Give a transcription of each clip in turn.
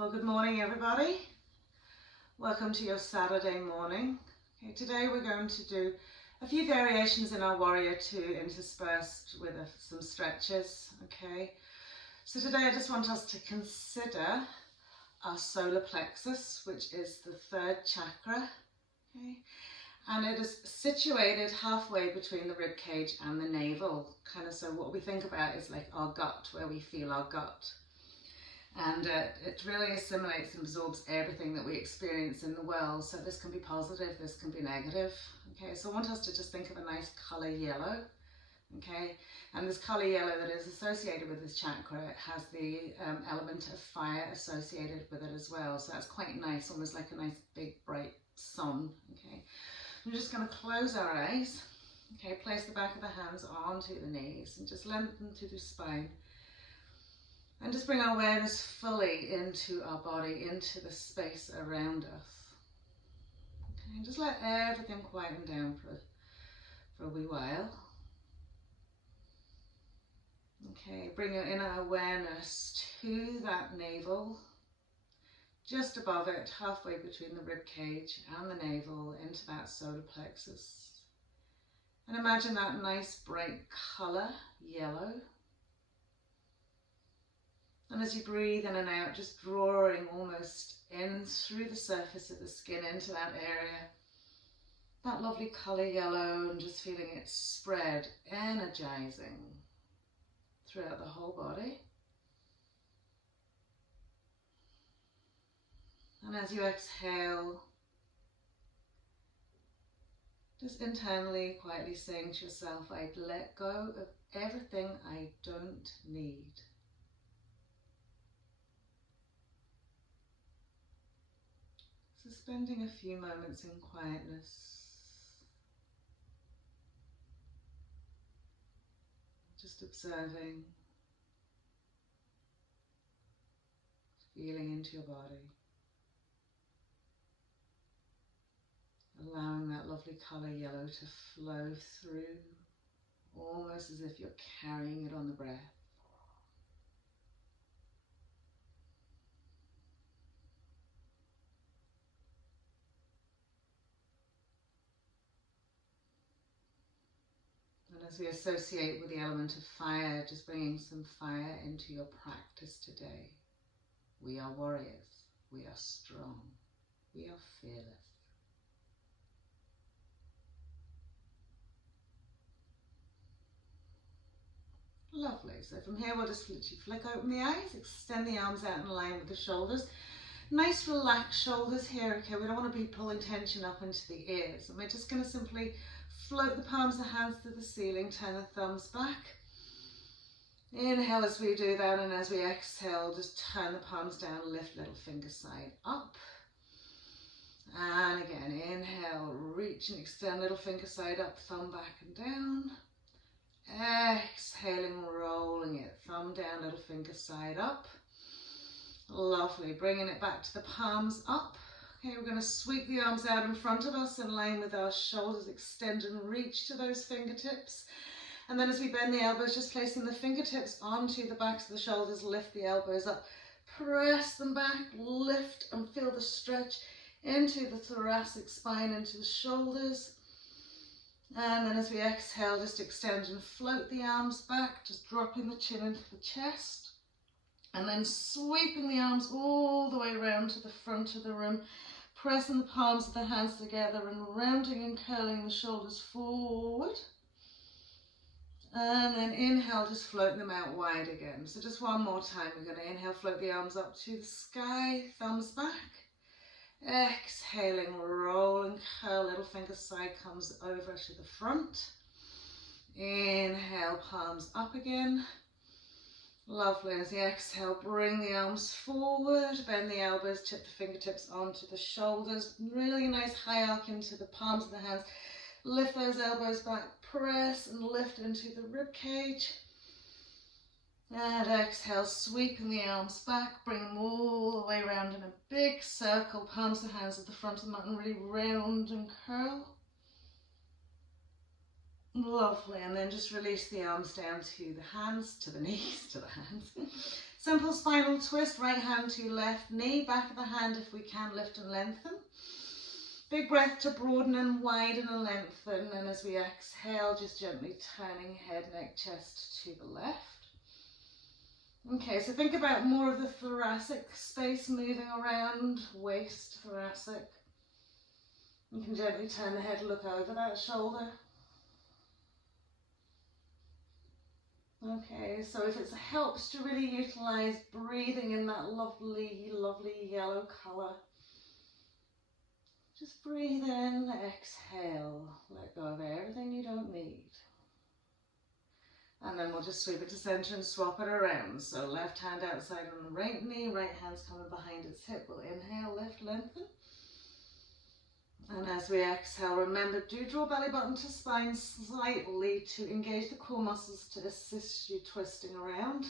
Well, good morning everybody. Welcome to your Saturday morning. Okay, today we're going to do a few variations in our Warrior 2 interspersed with some stretches. Okay, so today I just want us to consider our solar plexus, which is the third chakra. Okay, and it is situated halfway between the rib cage and the navel. So what we think about is like our gut, where we feel our gut. And it really assimilates and absorbs everything that we experience in the world. So this can be positive, this can be negative. Okay, so I want us to just think of a nice colour yellow. Okay, and this colour yellow that is associated with this chakra, it has the element of fire associated with it as well. So that's quite nice, almost like a nice big bright sun. Okay, we're just going to close our eyes. Okay, place the back of the hands onto the knees and just lengthen through the spine. And just bring our awareness fully into our body, into the space around us. Okay, and just let everything quieten down for a wee while. Okay, bring your inner awareness to that navel, just above it, halfway between the rib cage and the navel, into that solar plexus. And imagine that nice bright colour, yellow. And as you breathe in and out, just drawing almost in through the surface of the skin into that area. That lovely colour yellow, and just feeling it spread, energizing throughout the whole body. And as you exhale, just internally, quietly saying to yourself, I'd let go of everything I don't need. So spending a few moments in quietness, just observing, feeling into your body, allowing that lovely colour yellow to flow through, almost as if you're carrying it on the breath. And as we associate with the element of fire, just bringing some fire into your practice today. We are warriors. We are strong. We are fearless. Lovely. So from here we'll just literally flick open the eyes, extend the arms out in line with the shoulders. Nice relaxed shoulders here. Okay, we don't want to be pulling tension up into the ears. And we're just going to simply float the palms of the hands to the ceiling, turn the thumbs back. Inhale as we do that, and as we exhale, just turn the palms down, lift little finger side up. And again, inhale, reach and extend little finger side up, thumb back and down. Exhaling, rolling it, thumb down, little finger side up. Lovely, bringing it back to the palms up. Okay, we're going to sweep the arms out in front of us in line with our shoulders, extend and reach to those fingertips. And then as we bend the elbows, just placing the fingertips onto the backs of the shoulders, lift the elbows up, press them back, lift and feel the stretch into the thoracic spine, into the shoulders. And then as we exhale, just extend and float the arms back, just dropping the chin into the chest. And then sweeping the arms all the way around to the front of the room, pressing the palms of the hands together and rounding and curling the shoulders forward. And then inhale, just float them out wide again. So just one more time, we're going to inhale, float the arms up to the sky, thumbs back. Exhaling, roll and curl, little finger side comes over to the front. Inhale, palms up again. Lovely. As you exhale, bring the arms forward, bend the elbows, tip the fingertips onto the shoulders. Really nice high arc into the palms of the hands. Lift those elbows back, press and lift into the rib cage. And exhale, sweeping the arms back, bring them all the way around in a big circle. Palms of the hands at the front of the mat and really round and curl. Lovely, and then just release the arms down to the hands, to the knees, to the hands. Simple spinal twist, right hand to left knee, back of the hand if we can, lift and lengthen. Big breath to broaden and widen and lengthen, and as we exhale, just gently turning head, neck, chest to the left. Okay, so think about more of the thoracic space moving around, waist, thoracic. You can gently turn the head, look over that shoulder. Okay, so if it helps to really utilize breathing in that lovely, lovely yellow colour, just breathe in, exhale, let go of everything you don't need. And then we'll just sweep it to centre and swap it around. So left hand outside on the right knee, right hand's coming behind its hip. We'll inhale, lift, lengthen. And as we exhale, remember, do draw belly button to spine slightly to engage the core muscles to assist you twisting around.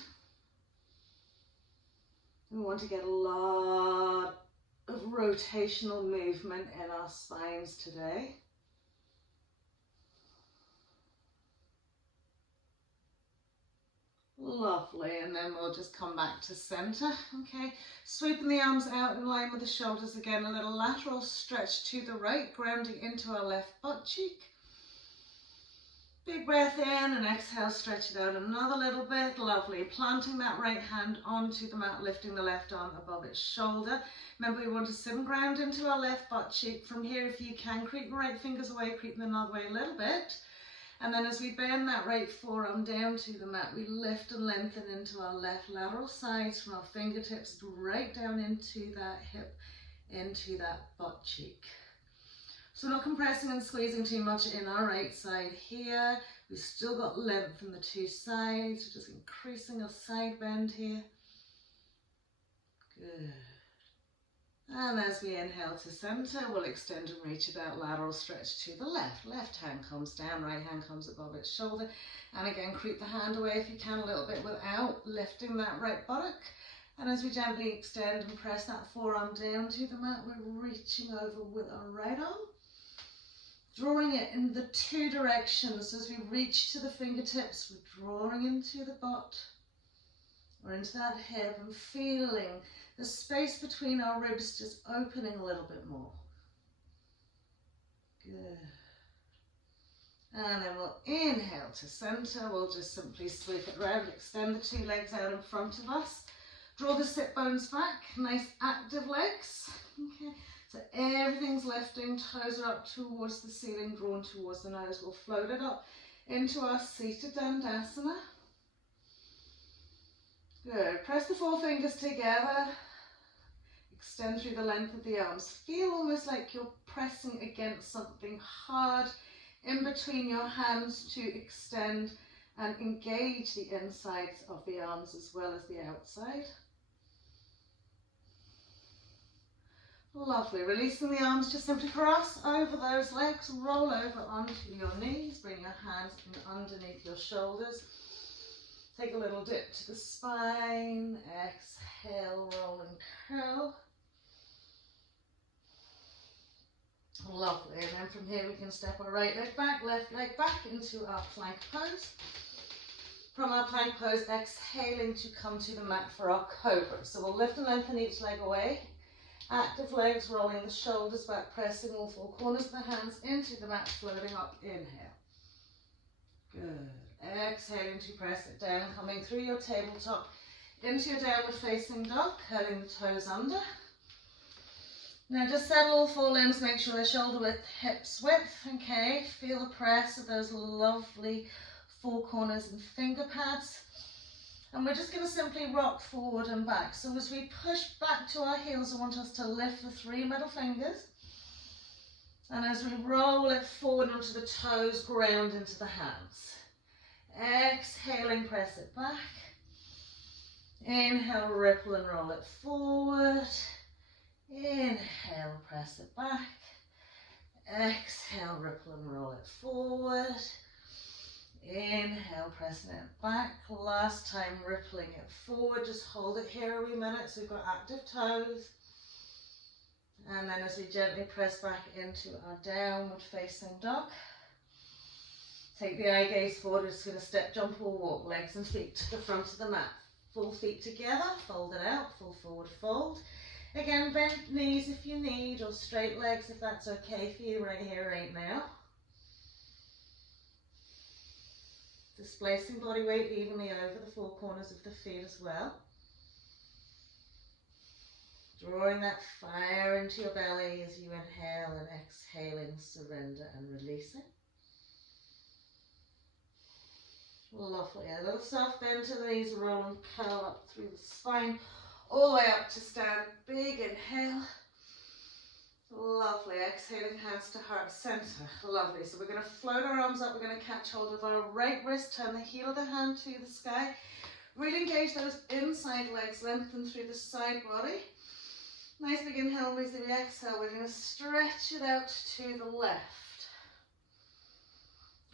We want to get a lot of rotational movement in our spines today. Lovely, and then we'll just come back to center. Okay, sweeping the arms out in line with the shoulders again, a little lateral stretch to the right, grounding into our left butt cheek. Big breath in and exhale, stretch it out another little bit. Lovely, planting that right hand onto the mat, lifting the left arm above its shoulder. Remember, we want to sim ground into our left butt cheek. From here, if you can, creep the right fingers away, creep them another way a little bit. And then as we bend that right forearm down to the mat, we lift and lengthen into our left lateral sides from our fingertips right down into that hip, into that butt cheek. So not compressing and squeezing too much in our right side here. We've still got length in the two sides, just increasing our side bend here. Good. And as we inhale to center, we'll extend and reach it out, lateral stretch to the left. Left hand comes down, right hand comes above its shoulder. And again, creep the hand away if you can a little bit without lifting that right buttock. And as we gently extend and press that forearm down to the mat, we're reaching over with our right arm, drawing it in the two directions. As we reach to the fingertips, we're drawing into the butt or into that hip and feeling the space between our ribs just opening a little bit more. Good. And then we'll inhale to center. We'll just simply sweep it round, extend the two legs out in front of us. Draw the sit bones back, nice active legs. Okay. So everything's lifting, toes are up towards the ceiling, drawn towards the nose. We'll float it up into our seated Dandasana. Good. Press the four fingers together. Extend through the length of the arms. Feel almost like you're pressing against something hard in between your hands to extend and engage the insides of the arms as well as the outside. Lovely. Releasing the arms, just simply cross over those legs, roll over onto your knees, bring your hands in underneath your shoulders. Take a little dip to the spine, exhale, roll and curl. Lovely, and then from here we can step our right leg back, left leg back into our plank pose. From our plank pose, exhaling to come to the mat for our cobra. So we'll lift and lengthen each leg away. Active legs, rolling the shoulders back, pressing all four corners of the hands into the mat, floating up, inhale. Good. Exhaling to press it down, coming through your tabletop into your downward facing dog, curling the toes under. Now just settle all four limbs, make sure they're shoulder width, hips width, okay? Feel the press of those lovely four corners and finger pads. And we're just going to simply rock forward and back. So as we push back to our heels, I want us to lift the three middle fingers. And as we roll it forward onto the toes, ground into the hands. Exhaling, press it back. Inhale, ripple and roll it forward. Inhale, press it back. Exhale, ripple and roll it forward. Inhale, pressing it back. Last time, rippling it forward. Just hold it here a wee minute so we've got active toes. And then as we gently press back into our downward facing dog, take the eye gaze forward. We're just going to step, jump or walk, legs and feet to the front of the mat. Full feet together, fold it out, full forward fold. Again, bent knees if you need, or straight legs if that's okay for you right here, right now. Displacing body weight evenly over the four corners of the feet as well. Drawing that fire into your belly as you inhale and exhaling, surrender and releasing. Lovely. A little soft bend to the knees, roll and curl up through the spine, all the way up to stand. Big inhale. Lovely. Exhaling, hands to heart center. Lovely. So we're going to float our arms up. We're going to catch hold of our right wrist, turn the heel of the hand to the sky. Really engage those inside legs, lengthen through the side body. Nice big inhale, as we exhale, we're going to stretch it out to the left.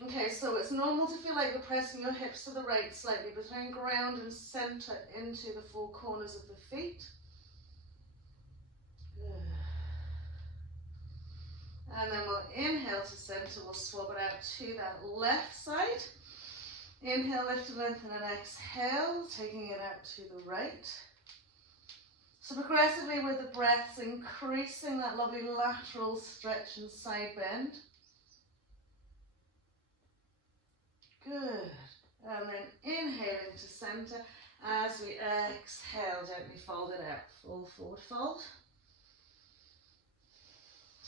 Okay, so it's normal to feel like you're pressing your hips to the right slightly, between ground and center into the four corners of the feet. Good. And then we'll inhale to center, we'll swap it out to that left side. Inhale, lift and lengthen, and exhale, taking it out to the right. So progressively with the breaths, increasing that lovely lateral stretch and side bend. Good. And then inhaling to center. As we exhale, gently fold it out. Full forward fold.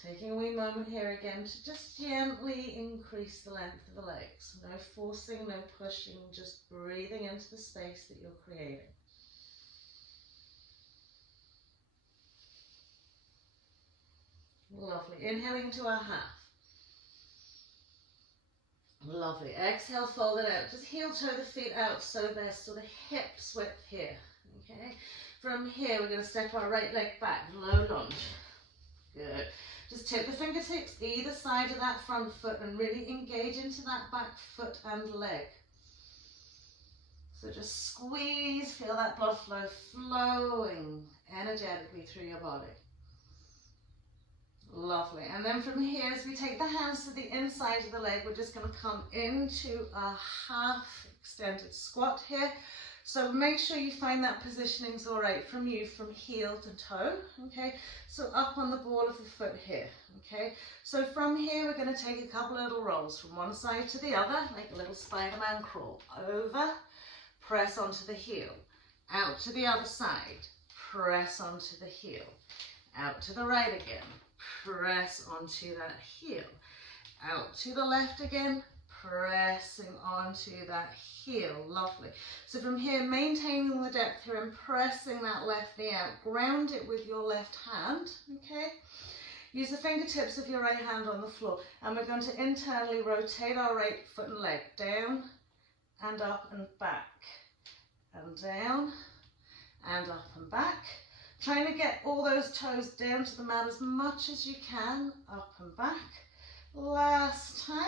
Taking a wee moment here again to just gently increase the length of the legs. No forcing, no pushing, just breathing into the space that you're creating. Lovely. Inhaling into our half. Lovely. Exhale, fold it out. Just heel toe the feet out so they're sort of hips width here. Okay. From here, we're going to step our right leg back. Low lunge. Good. Just tip the fingertips either side of that front foot and really engage into that back foot and leg. So just squeeze, feel that blood flow flowing energetically through your body. Lovely. And then from here, as we take the hands to the inside of the leg, we're just going to come into a half extended squat here. So make sure you find that positioning is all right from you, from heel to toe. Okay. So up on the ball of the foot here. Okay. So from here, we're going to take a couple of little rolls from one side to the other, like a little Spider-Man crawl. Over, press onto the heel. Out to the other side, press onto the heel. Out to the right again. Press onto that heel. Out to the left again, pressing onto that heel. Lovely. So from here, maintaining the depth here and pressing that left knee out. Ground it with your left hand, okay? Use the fingertips of your right hand on the floor, and we're going to internally rotate our right foot and leg down and up and back, and down and up and back. Trying to get all those toes down to the mat as much as you can. Up and back. Last time.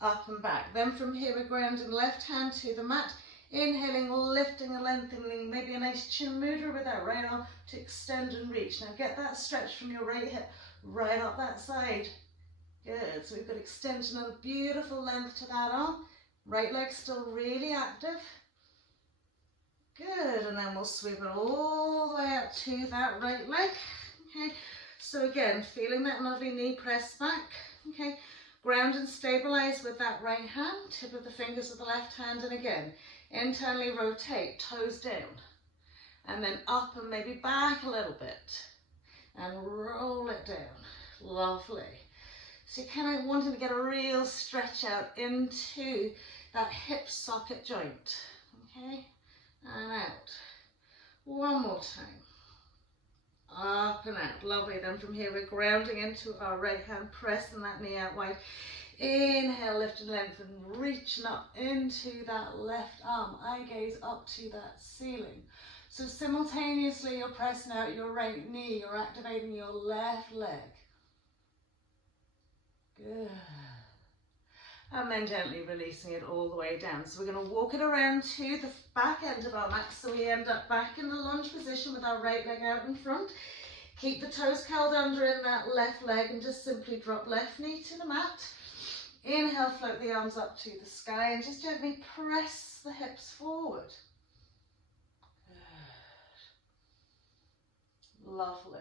Up and back. Then from here we're grounding left hand to the mat. Inhaling, lifting and lengthening. Maybe a nice chin mudra with that right arm to extend and reach. Now get that stretch from your right hip right up that side. Good. So we've got extension and a beautiful length to that arm. Right leg still really active. Good, and then we'll sweep it all the way out to that right leg. Okay, so again, feeling that lovely knee press back. Okay, ground and stabilize with that right hand, tip of the fingers of the left hand, and again, internally rotate, toes down, and then up and maybe back a little bit, and roll it down. Lovely. So you're kind of wanting to get a real stretch out into that hip socket joint. Okay. And out. One more time. Up and out. Lovely. Then from here we're grounding into our right hand, pressing that knee out wide. Inhale, lift and lengthen, reaching up into that left arm. Eye gaze up to that ceiling. So simultaneously you're pressing out your right knee, you're activating your left leg. Good. And then gently releasing it all the way down. So we're going to walk it around to the back end of our mat, so we end up back in the lunge position with our right leg out in front. Keep the toes curled under in that left leg and just simply drop left knee to the mat. Inhale, float the arms up to the sky and just gently press the hips forward. Lovely.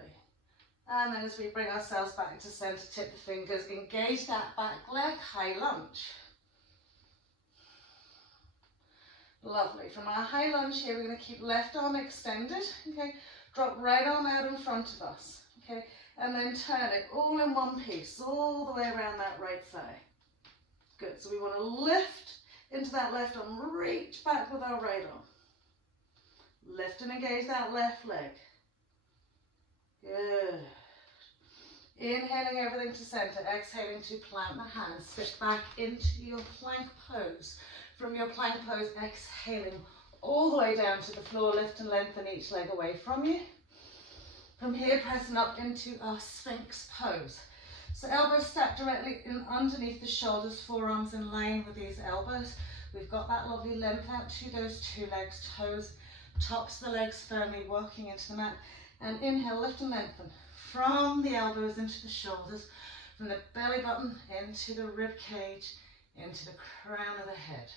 And then as we bring ourselves back to center, tip the fingers, engage that back leg, high lunge. Lovely. From our high lunge here, we're going to keep left arm extended, okay? Drop right arm out in front of us, okay? And then turn it all in one piece, all the way around that right thigh. Good. So we want to lift into that left arm, reach back with our right arm. Lift and engage that left leg. Good. Inhaling everything to center, exhaling to plant the hands, sit back into your plank pose. From your plank pose, exhaling all the way down to the floor, lift and lengthen each leg away from you. From here, pressing up into our Sphinx pose. So elbows stacked directly in underneath the shoulders, forearms in line with these elbows. We've got that lovely length out to those two legs, toes, tops of the legs firmly walking into the mat. And inhale, lift and lengthen from the elbows into the shoulders, from the belly button into the rib cage, into the crown of the head.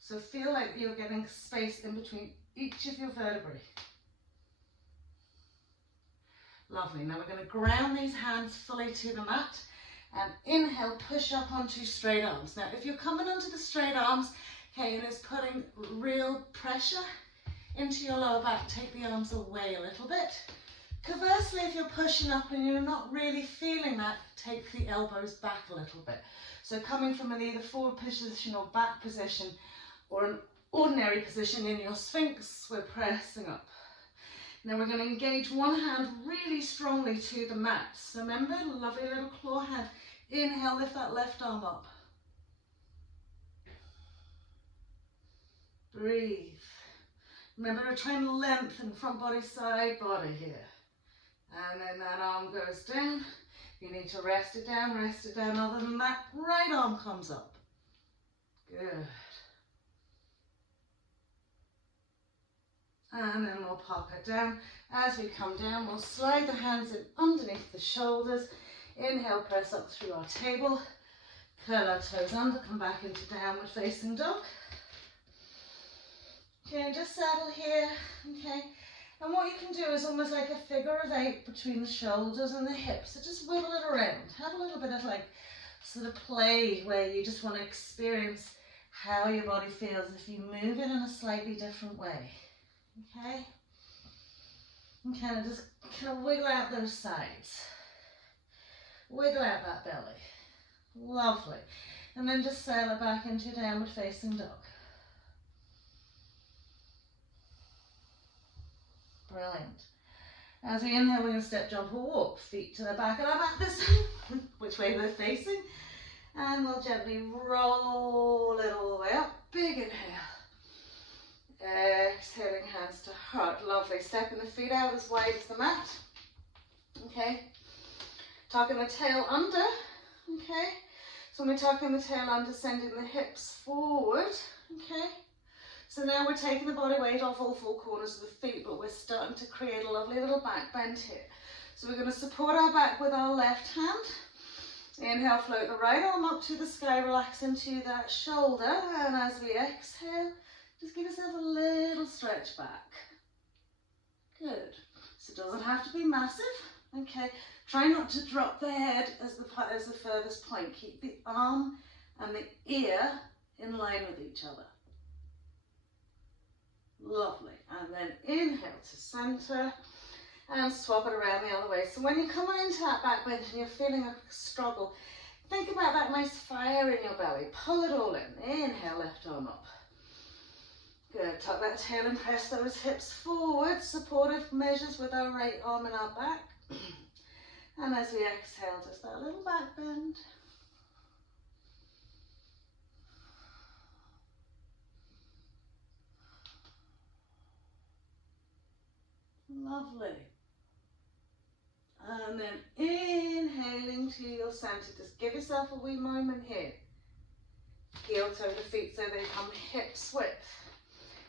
So feel like you're getting space in between each of your vertebrae. Lovely. Now we're going to ground these hands fully to the mat and inhale, push up onto straight arms. Now if you're coming onto the straight arms, okay, and it's putting real pressure into your lower back, take the arms away a little bit. Conversely, if you're pushing up and you're not really feeling that, take the elbows back a little bit. So coming from an either forward position or back position, or an ordinary position in your Sphinx, we're pressing up. Now we're going to engage one hand really strongly to the mat. So remember, lovely little claw hand. Inhale, lift that left arm up. Breathe. Remember to try and lengthen front body, side body here. And then that arm goes down. You need to rest it down, rest it down. Other than that, right arm comes up. Good. And then we'll pop it down. As we come down, we'll slide the hands in underneath the shoulders. Inhale, press up through our table. Curl our toes under, come back into downward facing dog. Okay, just settle here, okay. And what you can do is almost like a figure of 8 between the shoulders and the hips. So just wiggle it around. Have a little bit of like sort of play where you just want to experience how your body feels if you move it in a slightly different way. Okay, and kind of wiggle out those sides, wiggle out that belly, lovely, and then just sail it back into downward facing dog. Brilliant. As we inhale, we're going to step, jump or walk, feet to the back of our mat this time, which way we're facing, and we'll gently roll it all the way up, big inhale. Exhaling, hands to heart. Lovely. Stepping the feet out as wide as the mat. Okay. Tucking the tail under. Okay. So when we're tucking the tail under, sending the hips forward. Okay. So now we're taking the body weight off all 4 corners of the feet, but we're starting to create a lovely little back bend here. So we're going to support our back with our left hand. Inhale, float the right arm up to the sky, relax into that shoulder, and as we exhale, just give yourself a little stretch back. Good. So it doesn't have to be massive. Okay. Try not to drop the head as the furthest point. Keep the arm and the ear in line with each other. Lovely. And then inhale to center and swap it around the other way. So when you're coming into that back bend and you're feeling a struggle, think about that nice fire in your belly. Pull it all in. Inhale, left arm up. Good. Tuck that tail and press those hips forward. Supportive measures with our right arm and our back. And as we exhale, just that little back bend. Lovely. And then inhaling to your center. Just give yourself a wee moment here. Heel toe the feet so they come hips width.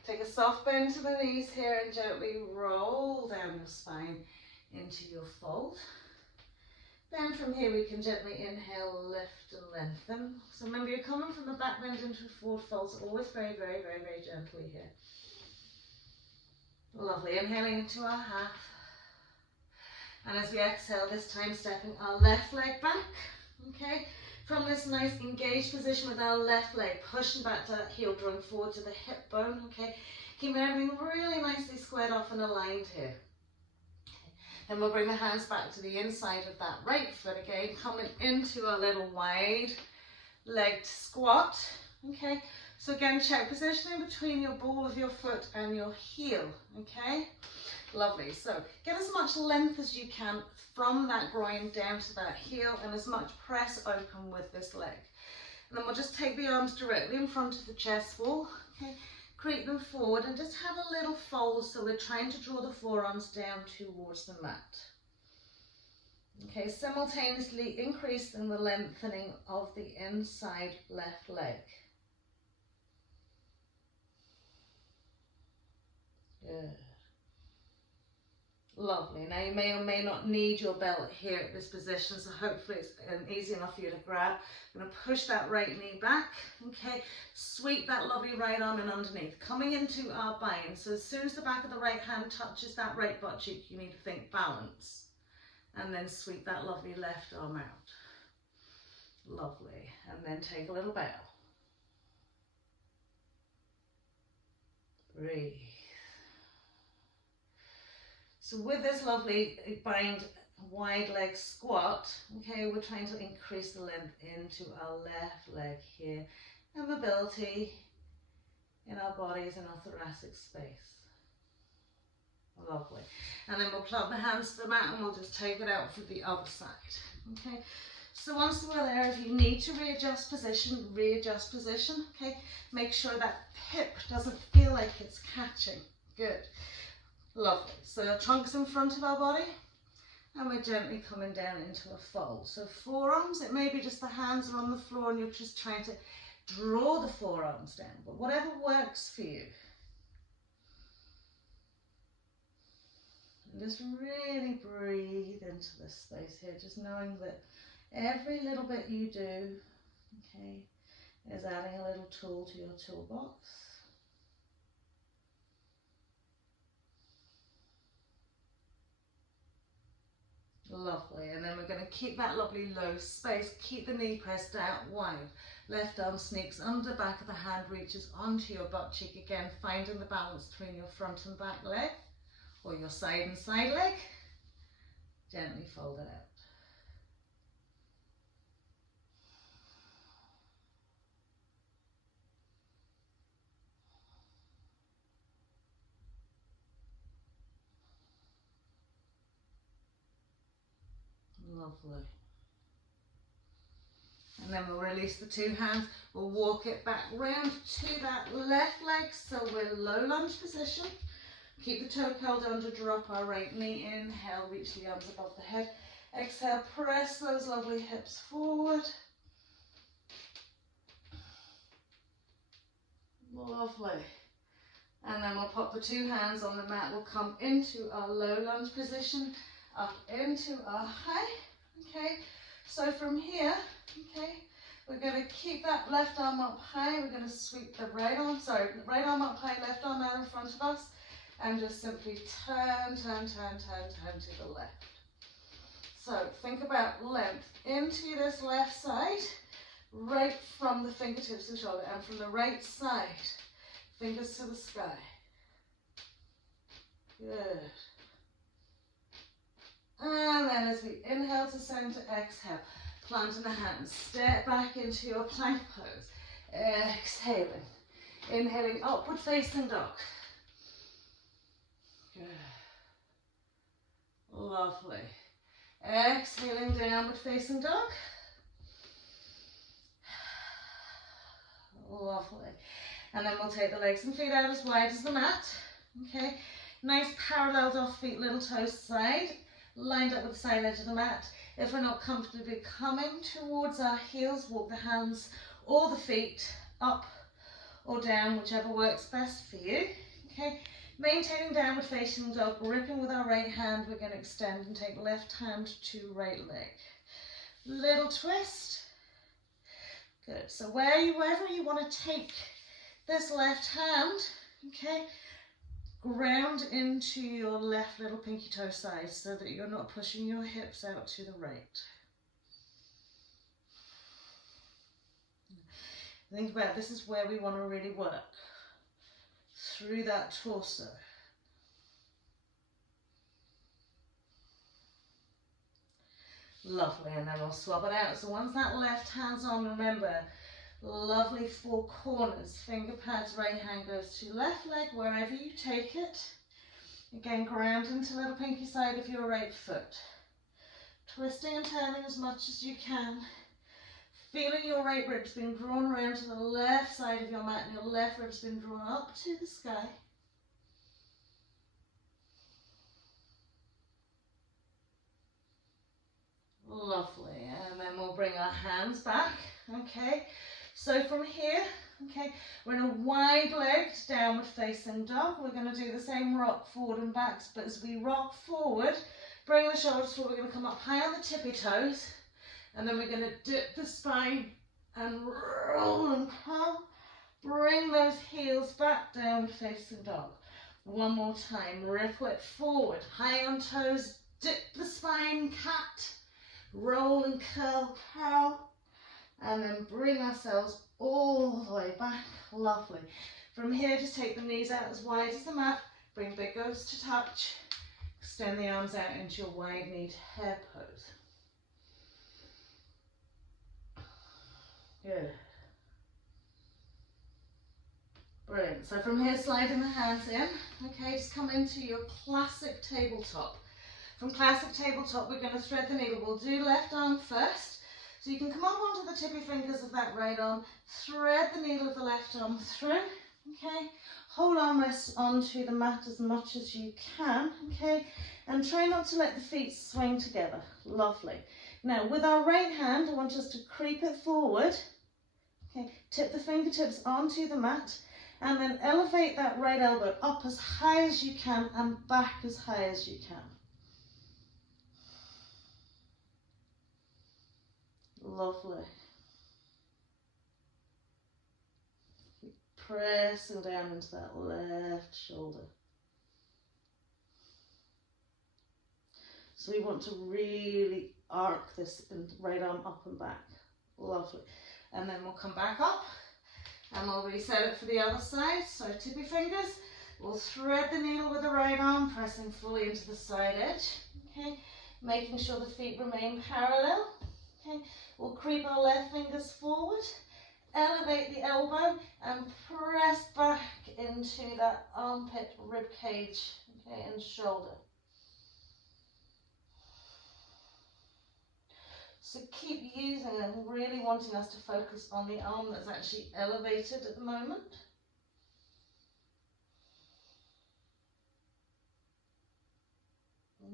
Take a soft bend to the knees here and gently roll down your spine into your fold. Then from here we can gently inhale, lift and lengthen. So remember, you're coming from a back bend into a forward fold, so always very, very, very, very gently here. Lovely, inhaling into our half. And as we exhale, this time stepping our left leg back, okay? From this nice engaged position with our left leg, pushing back to that heel, drawing forward to the hip bone, okay? Keep everything really nicely squared off and aligned here. Then we'll bring the hands back to the inside of that right foot again, coming into a little wide legged squat, okay? So again, check positioning between your ball of your foot and your heel, okay? Lovely. So get as much length as you can from that groin down to that heel, and as much press open with this leg. And then we'll just take the arms directly in front of the chest wall, okay? Creep them forward and just have a little fold, so we're trying to draw the forearms down towards the mat. Okay, simultaneously increasing the lengthening of the inside left leg. Good. Lovely. Now you may or may not need your belt here at this position, so hopefully it's easy enough for you to grab. I'm going to push that right knee back, okay? Sweep that lovely right arm in underneath, coming into our bind. So as soon as the back of the right hand touches that right butt cheek, you need to think balance. And then sweep that lovely left arm out. Lovely. And then take a little bow. Breathe. So with this lovely bind wide leg squat, okay, we're trying to increase the length into our left leg here, and mobility in our bodies and our thoracic space. Lovely. And then we'll plug the hands to the mat and we'll just take it out for the other side. Okay. So once we're there, if you need to readjust position, okay? Make sure that hip doesn't feel like it's catching. Good. Lovely. So our trunk's in front of our body and we're gently coming down into a fold. So forearms, it may be just the hands are on the floor and you're just trying to draw the forearms down, but whatever works for you. And just really breathe into this space here, just knowing that every little bit you do, okay, is adding a little tool to your toolbox. Lovely, and then we're going to keep that lovely low space, keep the knee pressed out wide. Left arm sneaks under, back of the hand reaches onto your butt cheek again, finding the balance between your front and back leg, or your side and side leg. Gently fold it out. Lovely. And then we'll release the two hands. We'll walk it back round to that left leg. So we're low lunge position. Keep the toe curled under, drop our right knee. Inhale, reach the arms above the head. Exhale, press those lovely hips forward. Lovely. And then we'll pop the two hands on the mat. We'll come into our low lunge position, up into our high. Okay, so from here, okay, we're going to keep that left arm up high. We're going to sweep the right arm up high, left arm out in front of us, and just simply turn to the left. So think about length into this left side, right from the fingertips to the shoulder, and from the right side, fingers to the sky. Good. And then as we inhale to center, exhale, planting the hands, step back into your plank pose. Exhaling, inhaling, upward facing dog. Good. Lovely. Exhaling, downward facing dog. Lovely. And then we'll take the legs and feet out as wide as the mat. Okay. Nice paralleled off feet, little toes side, lined up with the side edge of the mat. If we're not comfortably coming towards our heels, walk the hands or the feet up or down, whichever works best for you. Okay. Maintaining downward facing dog, gripping with our right hand, we're going to extend and take left hand to right leg. Little twist. Good. So wherever you want to take this left hand, okay, ground into your left little pinky toe side so that you're not pushing your hips out to the right. Think about this is where we want to really work, through that torso. Lovely, and then we'll swap it out. So once that left hand's on, remember, lovely four corners, finger pads, right hand goes to left leg, wherever you take it. Again, ground into little pinky side of your right foot. Twisting and turning as much as you can. Feeling your right ribs being drawn around to the left side of your mat and your left ribs being drawn up to the sky. Lovely, and then we'll bring our hands back, okay? So from here, okay, we're in a wide-legged downward facing dog. We're going to do the same rock forward and backs, but as we rock forward, bring the shoulders forward, we're going to come up high on the tippy toes, and then we're going to dip the spine and roll and curl. Bring those heels back, downward facing dog. One more time, ripple it forward, high on toes, dip the spine, cat. Roll and curl, curl, and then bring ourselves all the way back. Lovely. From here, just take the knees out as wide as the mat. Bring big toes to touch. Extend the arms out into your wide-kneed hare pose. Good. Brilliant. So from here, sliding the hands in. Okay, just come into your classic tabletop. From classic tabletop, we're going to thread the needle. We'll do left arm first. So you can come up onto the tippy fingers of that right arm, thread the needle of the left arm through, okay? Hold armrests onto the mat as much as you can, okay? And try not to let the feet swing together. Lovely. Now, with our right hand, I want us to creep it forward, okay? Tip the fingertips onto the mat, and then elevate that right elbow up as high as you can and back as high as you can. Lovely. Keep pressing down into that left shoulder. So we want to really arc this right arm up and back. Lovely. And then we'll come back up and we'll reset it for the other side. So tippy fingers, we'll thread the needle with the right arm, pressing fully into the side edge. Okay, making sure the feet remain parallel. Okay, we'll creep our left fingers forward, elevate the elbow and press back into that armpit, rib cage, okay, and shoulder. So keep using and really wanting us to focus on the arm that's actually elevated at the moment.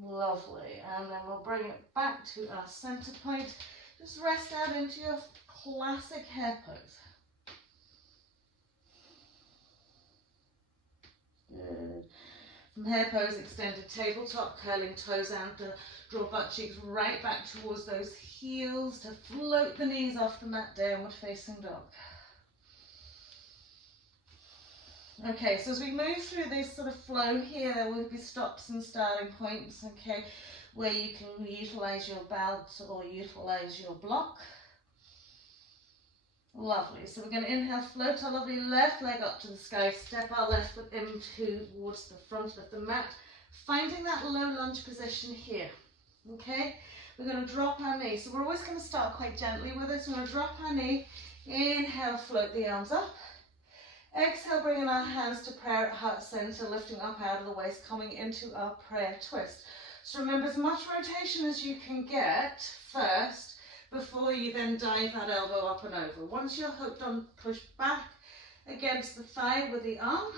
Lovely, and then we'll bring it back to our center point. Just rest out into your classic hare pose. Good. From hare pose, extended tabletop, curling toes and draw butt cheeks right back towards those heels to float the knees off the mat, downward facing dog. Okay, so as we move through this sort of flow here, there will be stops and starting points, okay, where you can utilize your belt or utilize your block. Lovely. So we're going to inhale, float our lovely left leg up to the sky, step our left foot in towards the front of the mat, finding that low lunge position here. Okay, we're going to drop our knee. So we're always going to start quite gently with this. We're going to drop our knee, inhale, float the arms up. Exhale, bringing our hands to prayer at heart center, lifting up out of the waist, coming into our prayer twist. So remember, as much rotation as you can get first before you then dive that elbow up and over. Once you're hooked on, push back against the thigh with the arm.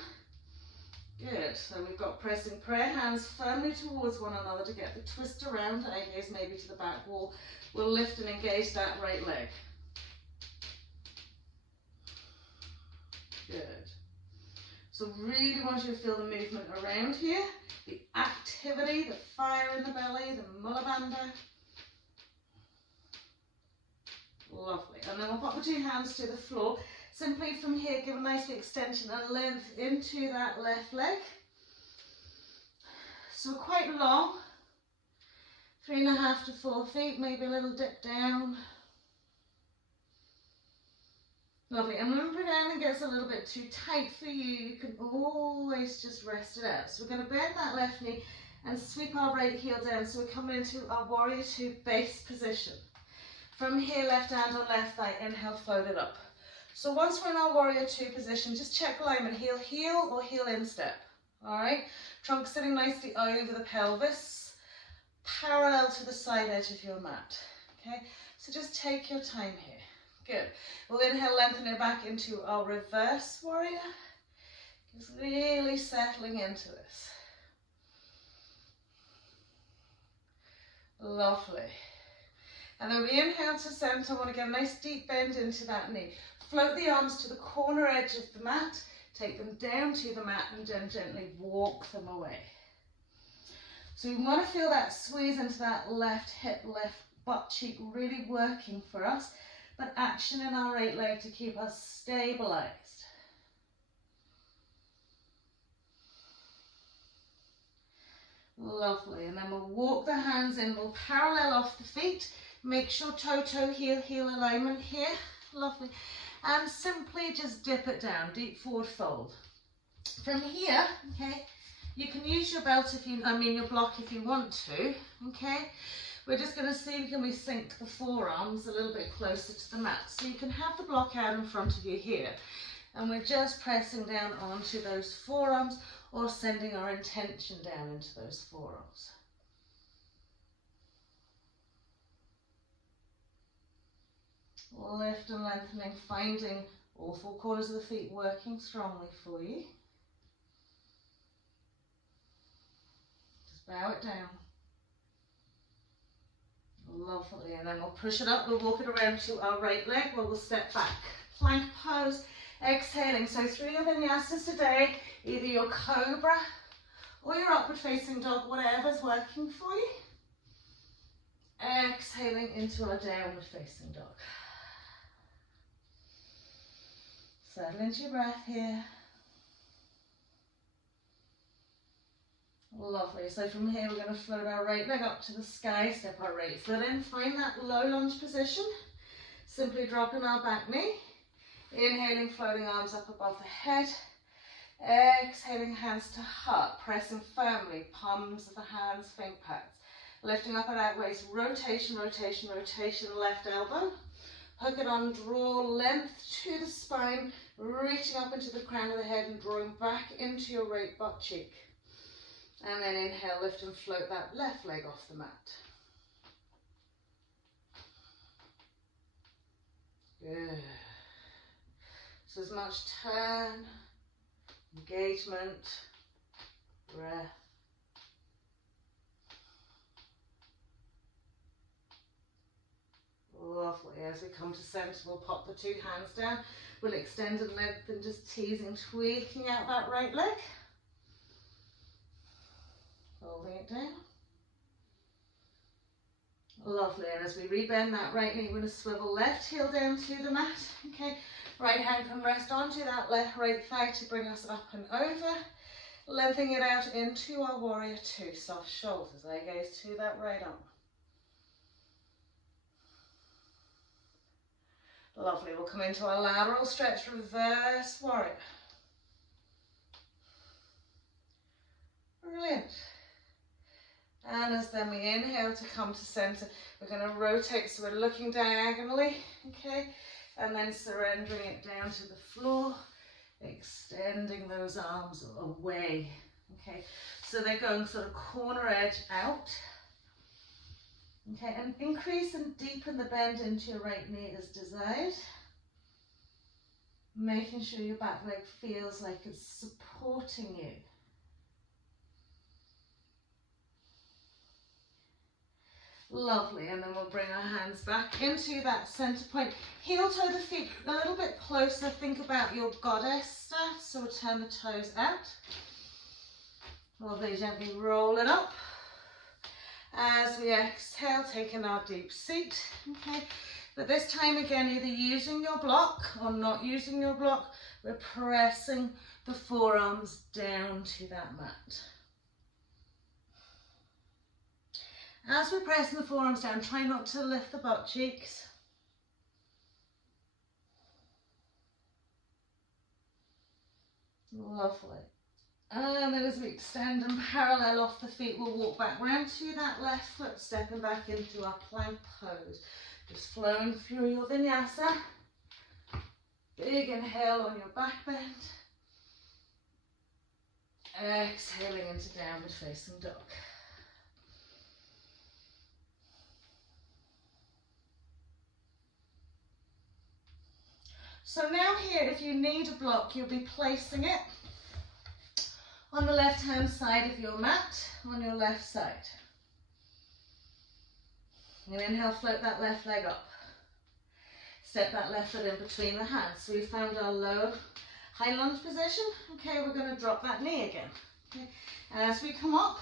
Good. So we've got pressing prayer hands firmly towards one another to get the twist around. Eye gaze maybe to the back wall. We'll lift and engage that right leg. Good. So really want you to feel the movement around here, the activity, the fire in the belly, the Mula Bandha. Lovely. And then we'll pop the two hands to the floor. Simply from here, give a nice extension and length into that left leg. So we're quite long, 3.5 to 4 feet, maybe a little dip down. Lovely, and remember if anything gets a little bit too tight for you, you can always just rest it out. So we're going to bend that left knee and sweep our right heel down. So we're coming into our warrior two base position. From here, left hand on left thigh, inhale, float it up. So once we're in our warrior two position, just check alignment, heel, heel or heel in step. All right, trunk sitting nicely over the pelvis, parallel to the side edge of your mat. Okay, so just take your time here. Good. We'll inhale, lengthen it back into our reverse warrior. Just really settling into this. Lovely. And then we inhale to center. I want to get a nice deep bend into that knee. Float the arms to the corner edge of the mat. Take them down to the mat and then gently walk them away. So we want to feel that squeeze into that left hip, left butt cheek really working for us. But action in our right leg to keep us stabilized. Lovely, and then we'll walk the hands in, we'll parallel off the feet, make sure toe, toe, heel, heel alignment here, lovely, and simply just dip it down, deep forward fold. From here, okay, you can use your belt if you, your block if you want to, okay. We're just going to see, can we sink the forearms a little bit closer to the mat. So you can have the block out in front of you here. And we're just pressing down onto those forearms or sending our intention down into those forearms. Lift and lengthening, finding all four corners of the feet working strongly for you. Just bow it down. Lovely, and then we'll push it up, we'll walk it around to our right leg where we'll step back. Plank pose, exhaling. So 3 vinyasas today, either your cobra or your upward facing dog, whatever's working for you. Exhaling into our downward facing dog. Settle into your breath here. Lovely, so from here we're going to float our right leg up to the sky, step our right foot in, find that low lunge position, simply dropping our back knee, inhaling, floating arms up above the head, exhaling hands to heart, pressing firmly, palms of the hands, finger pads, lifting up and out waist, rotation, rotation, rotation, left elbow, hook it on, draw length to the spine, reaching up into the crown of the head and drawing back into your right butt cheek. And then inhale, lift and float that left leg off the mat. Good. So as much turn, engagement, breath. Lovely. As we come to center, we'll pop the 2 hands down. We'll extend and lengthen, just teasing, tweaking out that right leg. Holding it down. Lovely, and as we rebend that right knee, we're going to swivel left heel down to the mat. Okay, right hand can rest onto that left right thigh to bring us up and over. Lengthening it out into our warrior two. Soft shoulders, eye gaze to that right arm. Lovely, we'll come into our lateral stretch, reverse warrior. Brilliant. And as then we inhale to come to center, we're going to rotate, so we're looking diagonally, okay, and then surrendering it down to the floor, extending those arms away, okay, so they're going sort of corner edge out, okay, and increase and deepen the bend into your right knee as desired, making sure your back leg feels like it's supporting you. Lovely, and then we'll bring our hands back into that center point. Heel toe the feet a little bit closer. Think about your goddess stance. So we'll turn the toes out. Lovely, gently roll it up. As we exhale, taking our deep seat. Okay, but this time again, either using your block or not using your block, we're pressing the forearms down to that mat. As we're pressing the forearms down, try not to lift the butt cheeks. Lovely. And then as we extend and parallel off the feet, we'll walk back round to that left foot, stepping back into our plank pose. Just flowing through your vinyasa. Big inhale on your back bend. Exhaling into downward facing dog. So now here, if you need a block, you'll be placing it on the left-hand side of your mat, on your left side. And inhale, float that left leg up. Step that left foot in between the hands. So we found our low high lunge position. Okay, we're going to drop that knee again. Okay, and as we come up,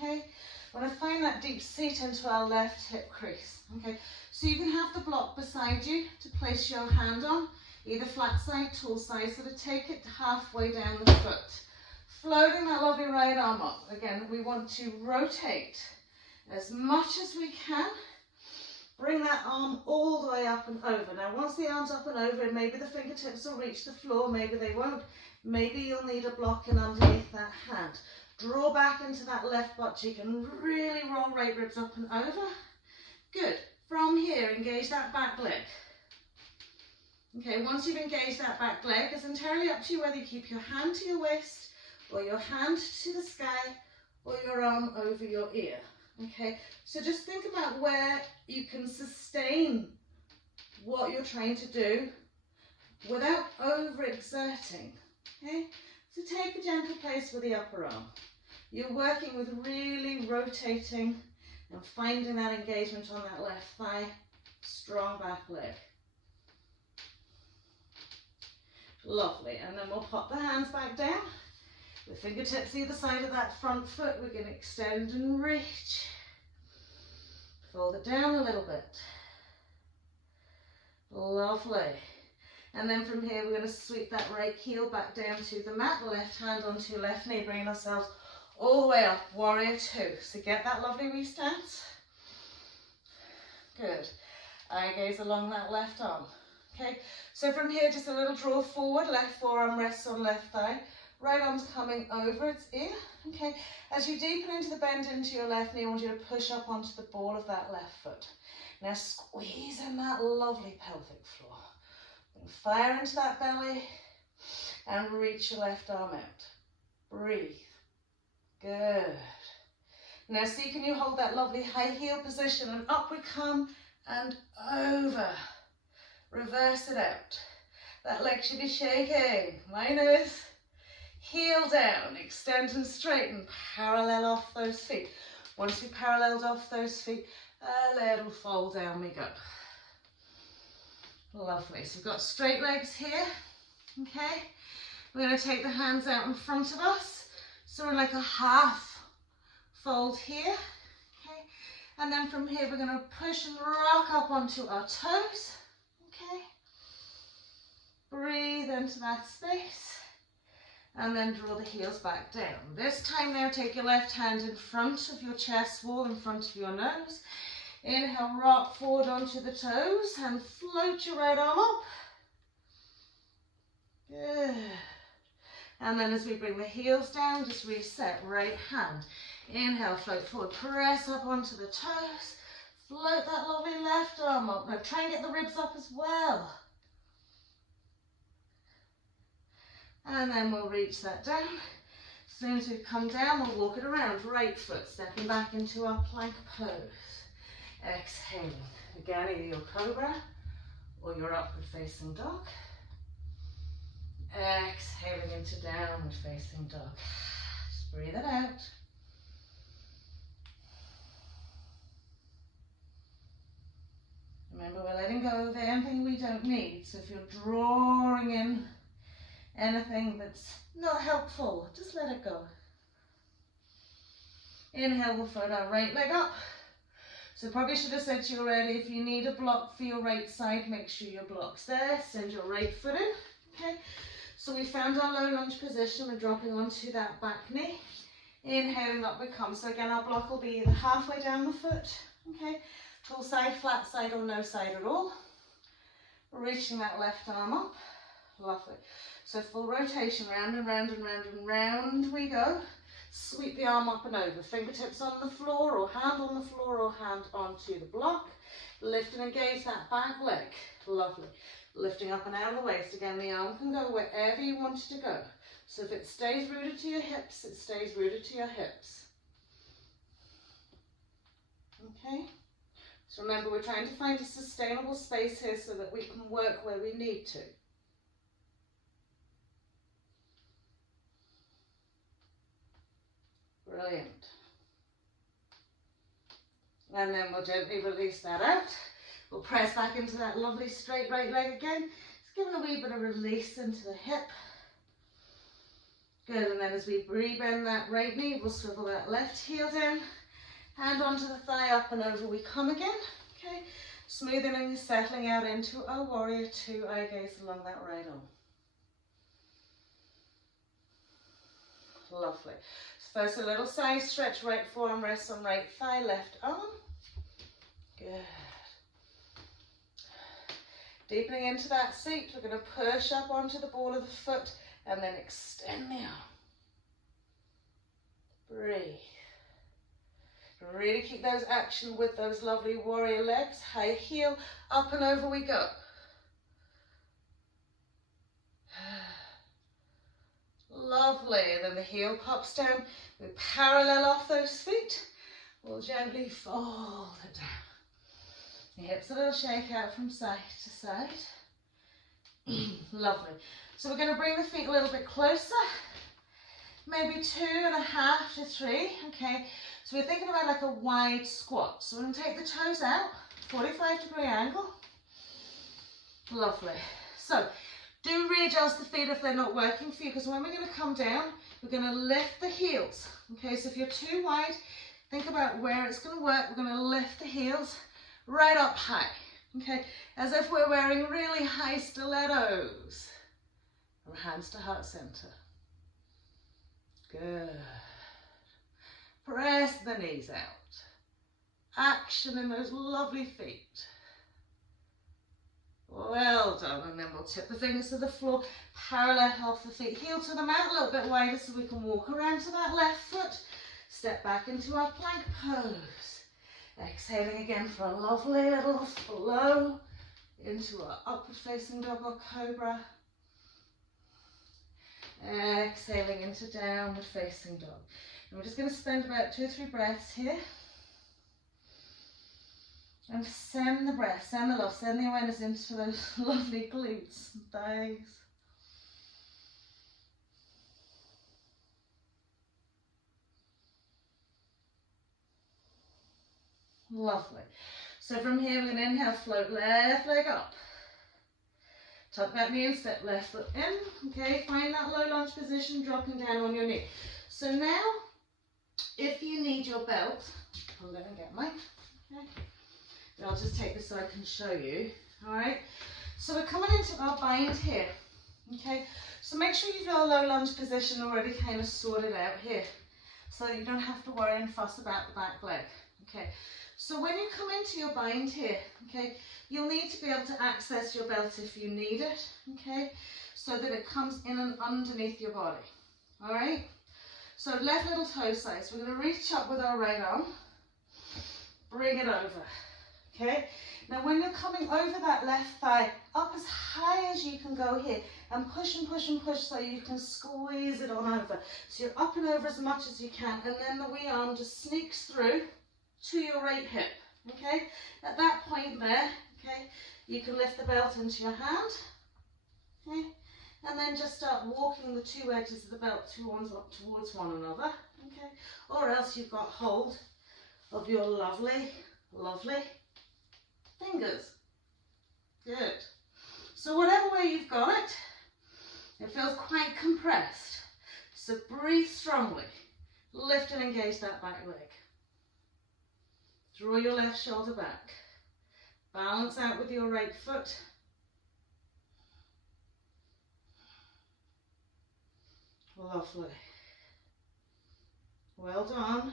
okay, we're going to find that deep seat into our left hip crease. Okay, so you can have the block beside you to place your hand on, either flat side, tall side, so to take it halfway down the foot. Floating that lovely right arm up. Again, we want to rotate as much as we can. Bring that arm all the way up and over. Now, once the arm's up and over, maybe the fingertips will reach the floor, maybe they won't. Maybe you'll need a block in underneath that hand. Draw back into that left butt cheek and really roll right ribs up and over. Good. From here, engage that back leg. Okay, once you've engaged that back leg, it's entirely up to you whether you keep your hand to your waist, or your hand to the sky, or your arm over your ear. Okay, so just think about where you can sustain what you're trying to do without overexerting. Okay, so take a gentle place with the upper arm. You're working with really rotating and finding that engagement on that left thigh, strong back leg. Lovely, and then we'll pop the hands back down. With fingertips either side of that front foot, we're going to extend and reach. Fold it down a little bit. Lovely. And then from here, we're going to sweep that right heel back down to the mat, left hand onto your left knee, bringing ourselves all the way up, warrior two. So get that lovely wee stance. Good. Eye gaze along that left arm. Okay, so from here, just a little draw forward, left forearm rests on left thigh. Right arm's coming over its ear. Okay, as you deepen into the bend into your left knee, I want you to push up onto the ball of that left foot. Now squeeze in that lovely pelvic floor. Fire into that belly and reach your left arm out. Breathe. Good. Now see, can you hold that lovely high heel position, and up we come and over. Reverse it out. That leg should be shaking. Mine is. Heel down, extend and straighten, parallel off those feet. Once we paralleled off those feet, a little fold down we go. Lovely, so we've got straight legs here, okay? We're going to take the hands out in front of us, so we're like a half fold here, okay? And then from here, we're going to push and rock up onto our toes, okay? Breathe into that space. And then draw the heels back down. This time now, take your left hand in front of your chest wall, in front of your nose. Inhale, rock forward onto the toes and float your right arm up. Good. And then as we bring the heels down, just reset, right hand. Inhale, float forward, press up onto the toes. Float that lovely left arm up. Now try and get the ribs up as well. And then we'll reach that down. As soon as we come down, we'll walk it around. Right foot, stepping back into our plank pose. Exhaling. Again, either your cobra or your upward facing dog. Exhaling into downward facing dog. Just breathe it out. Remember, we're letting go of anything we don't need. So if you're drawing in anything that's not helpful, just let it go. Inhale, we'll float our right leg up. So probably should have said to you already, if you need a block for your right side, make sure your block's there. Send your right foot in, okay? So we found our low lunge position. We're dropping onto that back knee. Inhaling, up we come. So again, our block will be either halfway down the foot, okay, tall side, flat side, or no side at all. Reaching that left arm up, lovely. So full rotation, round and round and round and round we go. Sweep the arm up and over, fingertips on the floor, or hand on the floor, or hand onto the block. Lift and engage that back leg, lovely. Lifting up and out of the waist. Again, the arm can go wherever you want it to go. So if it stays rooted to your hips, it stays rooted to your hips. Okay? So remember, we're trying to find a sustainable space here so that we can work where we need to. Brilliant. And then we'll gently release that out. We'll press back into that lovely straight right leg again. Just giving a wee bit of release into the hip. Good, and then as we rebend that right knee, we'll swivel that left heel down. Hand onto the thigh, up and over we come again. Okay, smoothing and settling out into a warrior two. Eye gaze along that right arm. Lovely. So first a little side stretch, right forearm rests on right thigh, left arm. Good. Deepening into that seat, we're going to push up onto the ball of the foot and then extend the arm. Breathe. Really keep those action with those lovely warrior legs. High heel, up and over we go. Lovely. Then the heel pops down. We parallel off those feet. We'll gently fold it down. The hips a little shake out from side to side. Lovely. So we're going to bring the feet a little bit closer. Maybe 2.5 to 3. Okay. So we're thinking about like a wide squat. So we're going to take the toes out, 45-degree angle. Lovely. So do readjust the feet if they're not working for you, because when we're going to come down, we're going to lift the heels. Okay, so if you're too wide, think about where it's going to work. We're going to lift the heels right up high. Okay, as if we're wearing really high stilettos. From hands to heart center. Good. Press the knees out. Action in those lovely feet. Well done. And then we'll tip the fingers to the floor, parallel off the feet, heel to the mat, a little bit wider so we can walk around to that left foot. Step back into our plank pose. Exhaling again for a lovely little flow into our upward facing dog or cobra. Exhaling into downward facing dog. And we're just going to spend about 2 or 3 breaths here. And send the breath, send the love, send the awareness into those lovely glutes and thighs. Lovely. So from here we're going to inhale, float left leg up. Tuck that knee and step left foot in. Okay, find that low lunge position, dropping down on your knee. So now, if you need your belt, I'm going to get mine. Okay. I'll just take this so I can show you. Alright, so we're coming into our bind here. Okay, so make sure you've got a low lunge position already kind of sorted out here, so that you don't have to worry and fuss about the back leg. Okay, so when you come into your bind here, okay, you'll need to be able to access your belt if you need it, okay, so that it comes in and underneath your body. Alright, so left little toe size, we're going to reach up with our right arm, bring it over. Okay, now when you're coming over that left thigh, up as high as you can go here, and push and push and push so you can squeeze it on over. So you're up and over as much as you can, and then the wee arm just sneaks through to your right hip. Okay, at that point there, okay, you can lift the belt into your hand, okay, and then just start walking the 2 edges of the belt towards one another, okay, or else you've got hold of your lovely, lovely fingers. Good. So whatever way you've got it, it feels quite compressed. So breathe strongly. Lift and engage that back leg. Draw your left shoulder back. Balance out with your right foot. Lovely. Well done.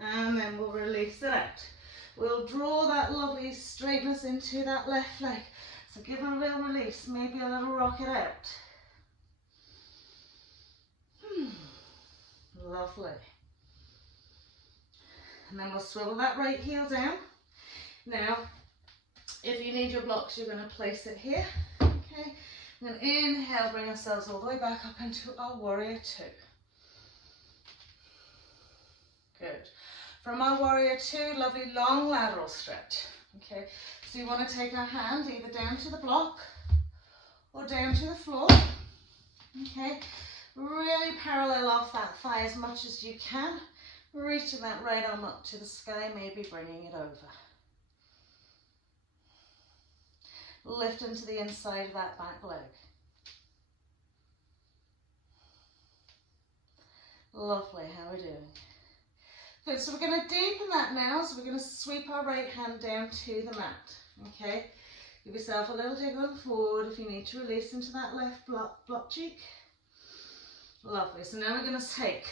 And then we'll release it out. We'll draw that lovely straightness into that left leg. So give it a little release, maybe a little rock it out. Lovely. And then we'll swivel that right heel down. Now, if you need your blocks, you're going to place it here. Okay. And then inhale, bring ourselves all the way back up into our warrior two. Good. From our warrior two, lovely long lateral stretch. Okay. So you want to take our hand either down to the block or down to the floor. Okay. Really parallel off that thigh as much as you can. Reaching that right arm up to the sky, maybe bringing it over. Lift into the inside of that back leg. Lovely, how are we doing? Good, so we're going to deepen that now, so we're going to sweep our right hand down to the mat, okay? Give yourself a little jiggle forward if you need to release into that left block cheek. Lovely, so now we're going to take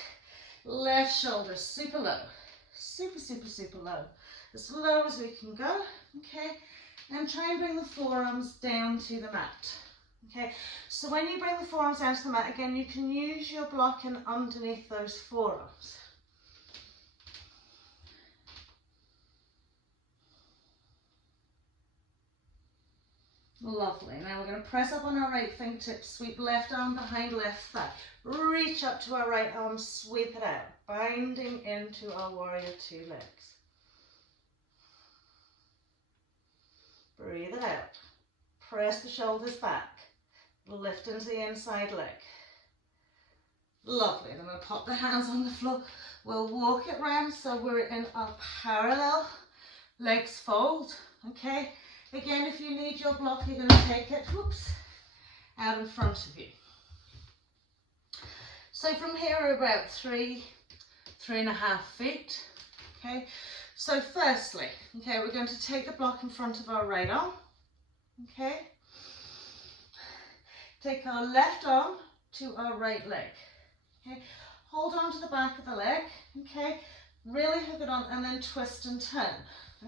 left shoulder super low, super, super, super low, as low as we can go, okay? And try and bring the forearms down to the mat, okay? So when you bring the forearms down to the mat, again, you can use your blocking underneath those forearms. Lovely. Now we're going to press up on our right fingertips, sweep left arm behind left thigh. Reach up to our right arm, sweep it out, binding into our warrior two legs. Breathe it out. Press the shoulders back. Lift into the inside leg. Lovely. Then we'll pop the hands on the floor. We'll walk it round so we're in our parallel. Legs fold. Okay. Again, if you need your block, you're going to take it, whoops, out in front of you. So from here we're about 3.5 feet. Okay. So firstly, okay, we're going to take the block in front of our right arm. Okay. Take our left arm to our right leg. Okay. Hold on to the back of the leg. Okay. Really hook it on and then twist and turn.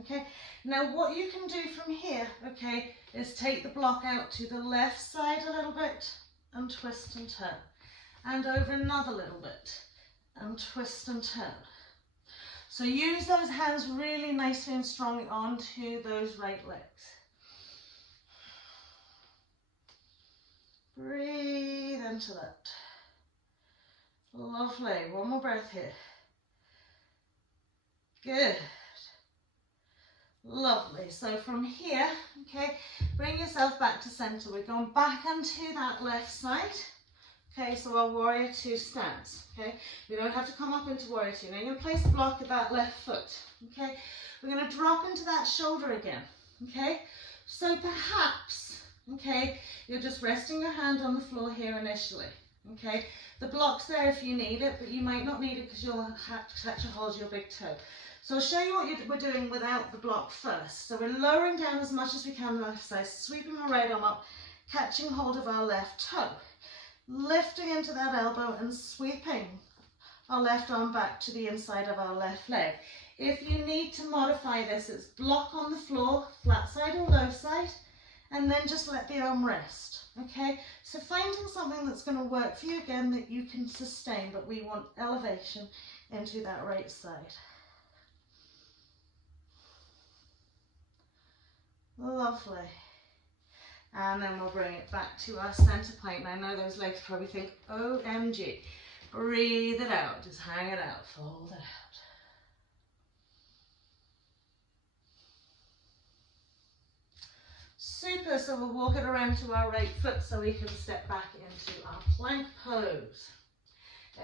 Okay. Now what you can do from here, okay, is take the block out to the left side a little bit and twist and turn. And over another little bit and twist and turn. So use those hands really nicely and strongly onto those right legs. Breathe into that. Lovely. One more breath here. Good. Lovely. So from here, okay, bring yourself back to center. We're going back onto that left side. Okay, so our warrior two stance. Okay, we don't have to come up into warrior two. Now you're going to place the block at that left foot. Okay, we're going to drop into that shoulder again. Okay, so perhaps, okay, you're just resting your hand on the floor here initially. Okay, the block's there if you need it, but you might not need it because you'll have to hold your big toe. So I'll show you what we're doing without the block first. So we're lowering down as much as we can left side, sweeping our right arm up, catching hold of our left toe, lifting into that elbow and sweeping our left arm back to the inside of our left leg. If you need to modify this, it's block on the floor, flat side or low side, and then just let the arm rest. Okay, so finding something that's going to work for you again that you can sustain, but we want elevation into that right side. Lovely. And then we'll bring it back to our center point. And I know those legs probably think, OMG. Breathe it out. Just hang it out. Fold it out. Super. So we'll walk it around to our right foot so we can step back into our plank pose.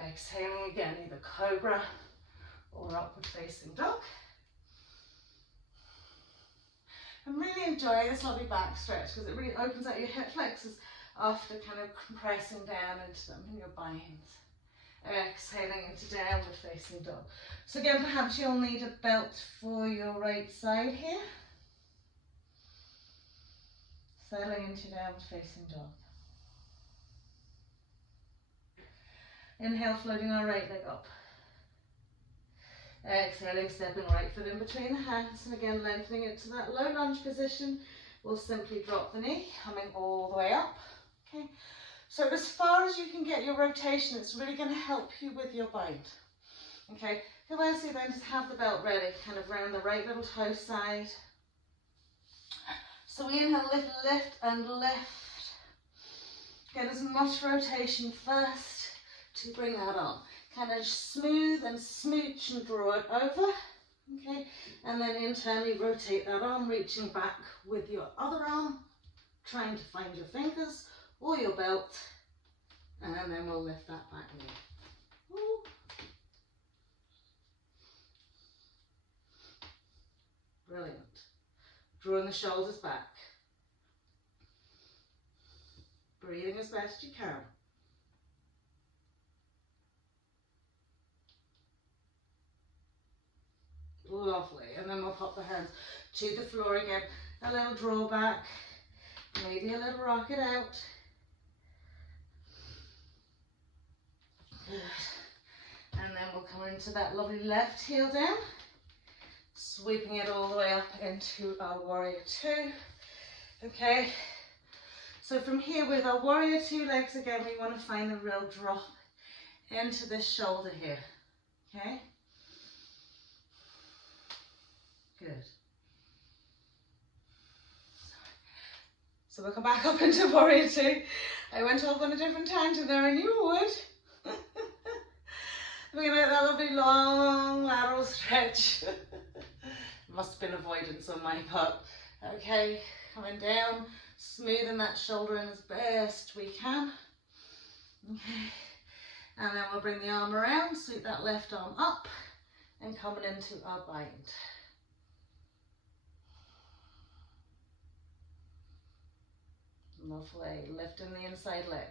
Exhaling again, either cobra or upward facing dog. And really enjoy this lovely back stretch because it really opens out your hip flexors after kind of compressing down into them in your binds. Exhaling into downward facing dog. So again, perhaps you'll need a belt for your right side here. Settling into downward facing dog. Inhale, floating our right leg up. Exhaling, stepping right foot in between the hands, and again lengthening it to that low lunge position. We'll simply drop the knee, coming all the way up. Okay, so as far as you can get your rotation, it's really going to help you with your bind. Okay, firstly then just have the belt ready, kind of round the right little toe side. So we inhale, lift, lift and lift. Get as much rotation first to bring that on. Kind of smooth and smooch and draw it over. Okay, and then internally rotate that arm, reaching back with your other arm, trying to find your fingers or your belt, and then we'll lift that back knee. Woo. Brilliant. Drawing the shoulders back. Breathing as best you can. Lovely. And then we'll pop the hands to the floor again. A little draw back. Maybe a little rock it out. Good. And then we'll come into that lovely left heel down. Sweeping it all the way up into our warrior two. Okay. So from here with our warrior two legs again, we want to find a real drop into this shoulder here. Okay. Good. So we'll come back up into warrior two. I went off on a different tangent there, I knew I would. We're going to get that lovely long lateral stretch. Must have been avoidance on my part. Okay, coming down, smoothing that shoulder in as best we can. Okay, and then we'll bring the arm around, sweep that left arm up, and coming into our bind. Lovely, lifting the inside leg.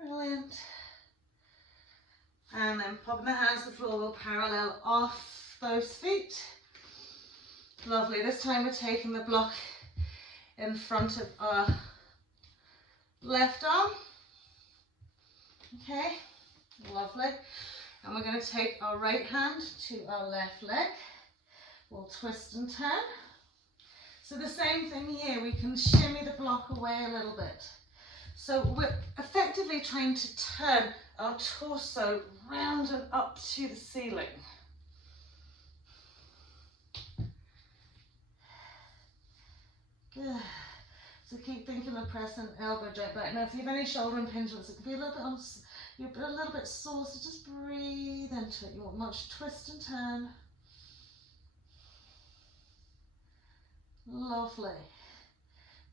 Brilliant. And then popping the hands to the floor, we'll parallel off those feet. Lovely, this time we're taking the block in front of our left arm. Okay, lovely. And we're going to take our right hand to our left leg. We'll twist and turn. So the same thing here, we can shimmy the block away a little bit. So we're effectively trying to turn our torso round and up to the ceiling. Good. So keep thinking of pressing elbow joint back. Now if you have any shoulder impingements, it can be a little bit you're a little bit sore, so just breathe into it. You want much twist and turn. Lovely.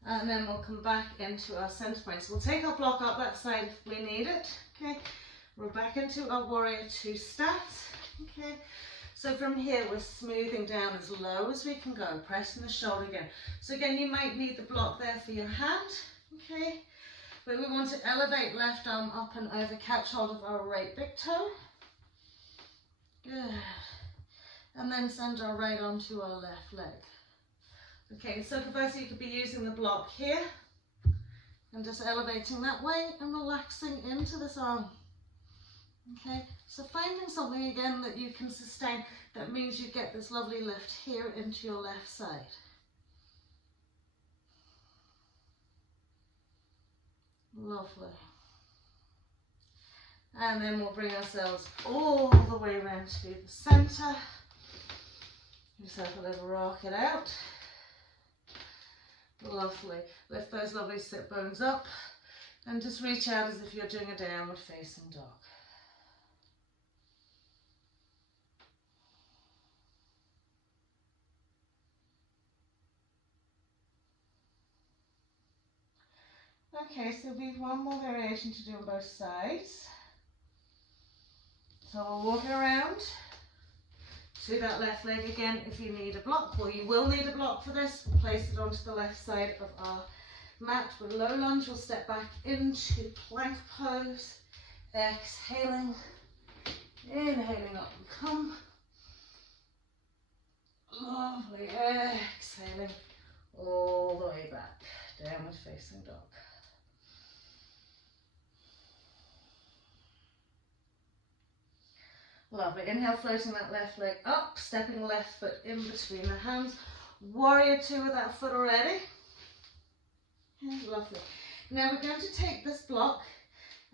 And then we'll come back into our center point. So we'll take our block up that side if we need it. Okay, we're back into our warrior two stance. Okay, so from here we're smoothing down as low as we can go, pressing the shoulder again. So again, you might need the block there for your hand. Okay, but we want to elevate left arm up and over, catch hold of our right big toe. Good. And then send our right arm to our left leg. Okay, so firstly you could be using the block here and just elevating that way and relaxing into this arm. Okay, so finding something again that you can sustain, that means you get this lovely lift here into your left side. Lovely. And then we'll bring ourselves all the way around to the center. Just have a little rock it out. Lovely. Lift those lovely sit bones up and just reach out as if you're doing a downward facing dog. Okay, so we have one more variation to do on both sides. So we'll walk around to that left leg again. If you need a block, well, you will need a block for this, place it onto the left side of our mat. With low lunge, we'll step back into plank pose, exhaling, inhaling up and come. Lovely, exhaling all the way back, downward facing dog. Lovely. Inhale, floating that left leg up, stepping left foot in between the hands. Warrior two with that foot already. Okay, lovely. Now we're going to take this block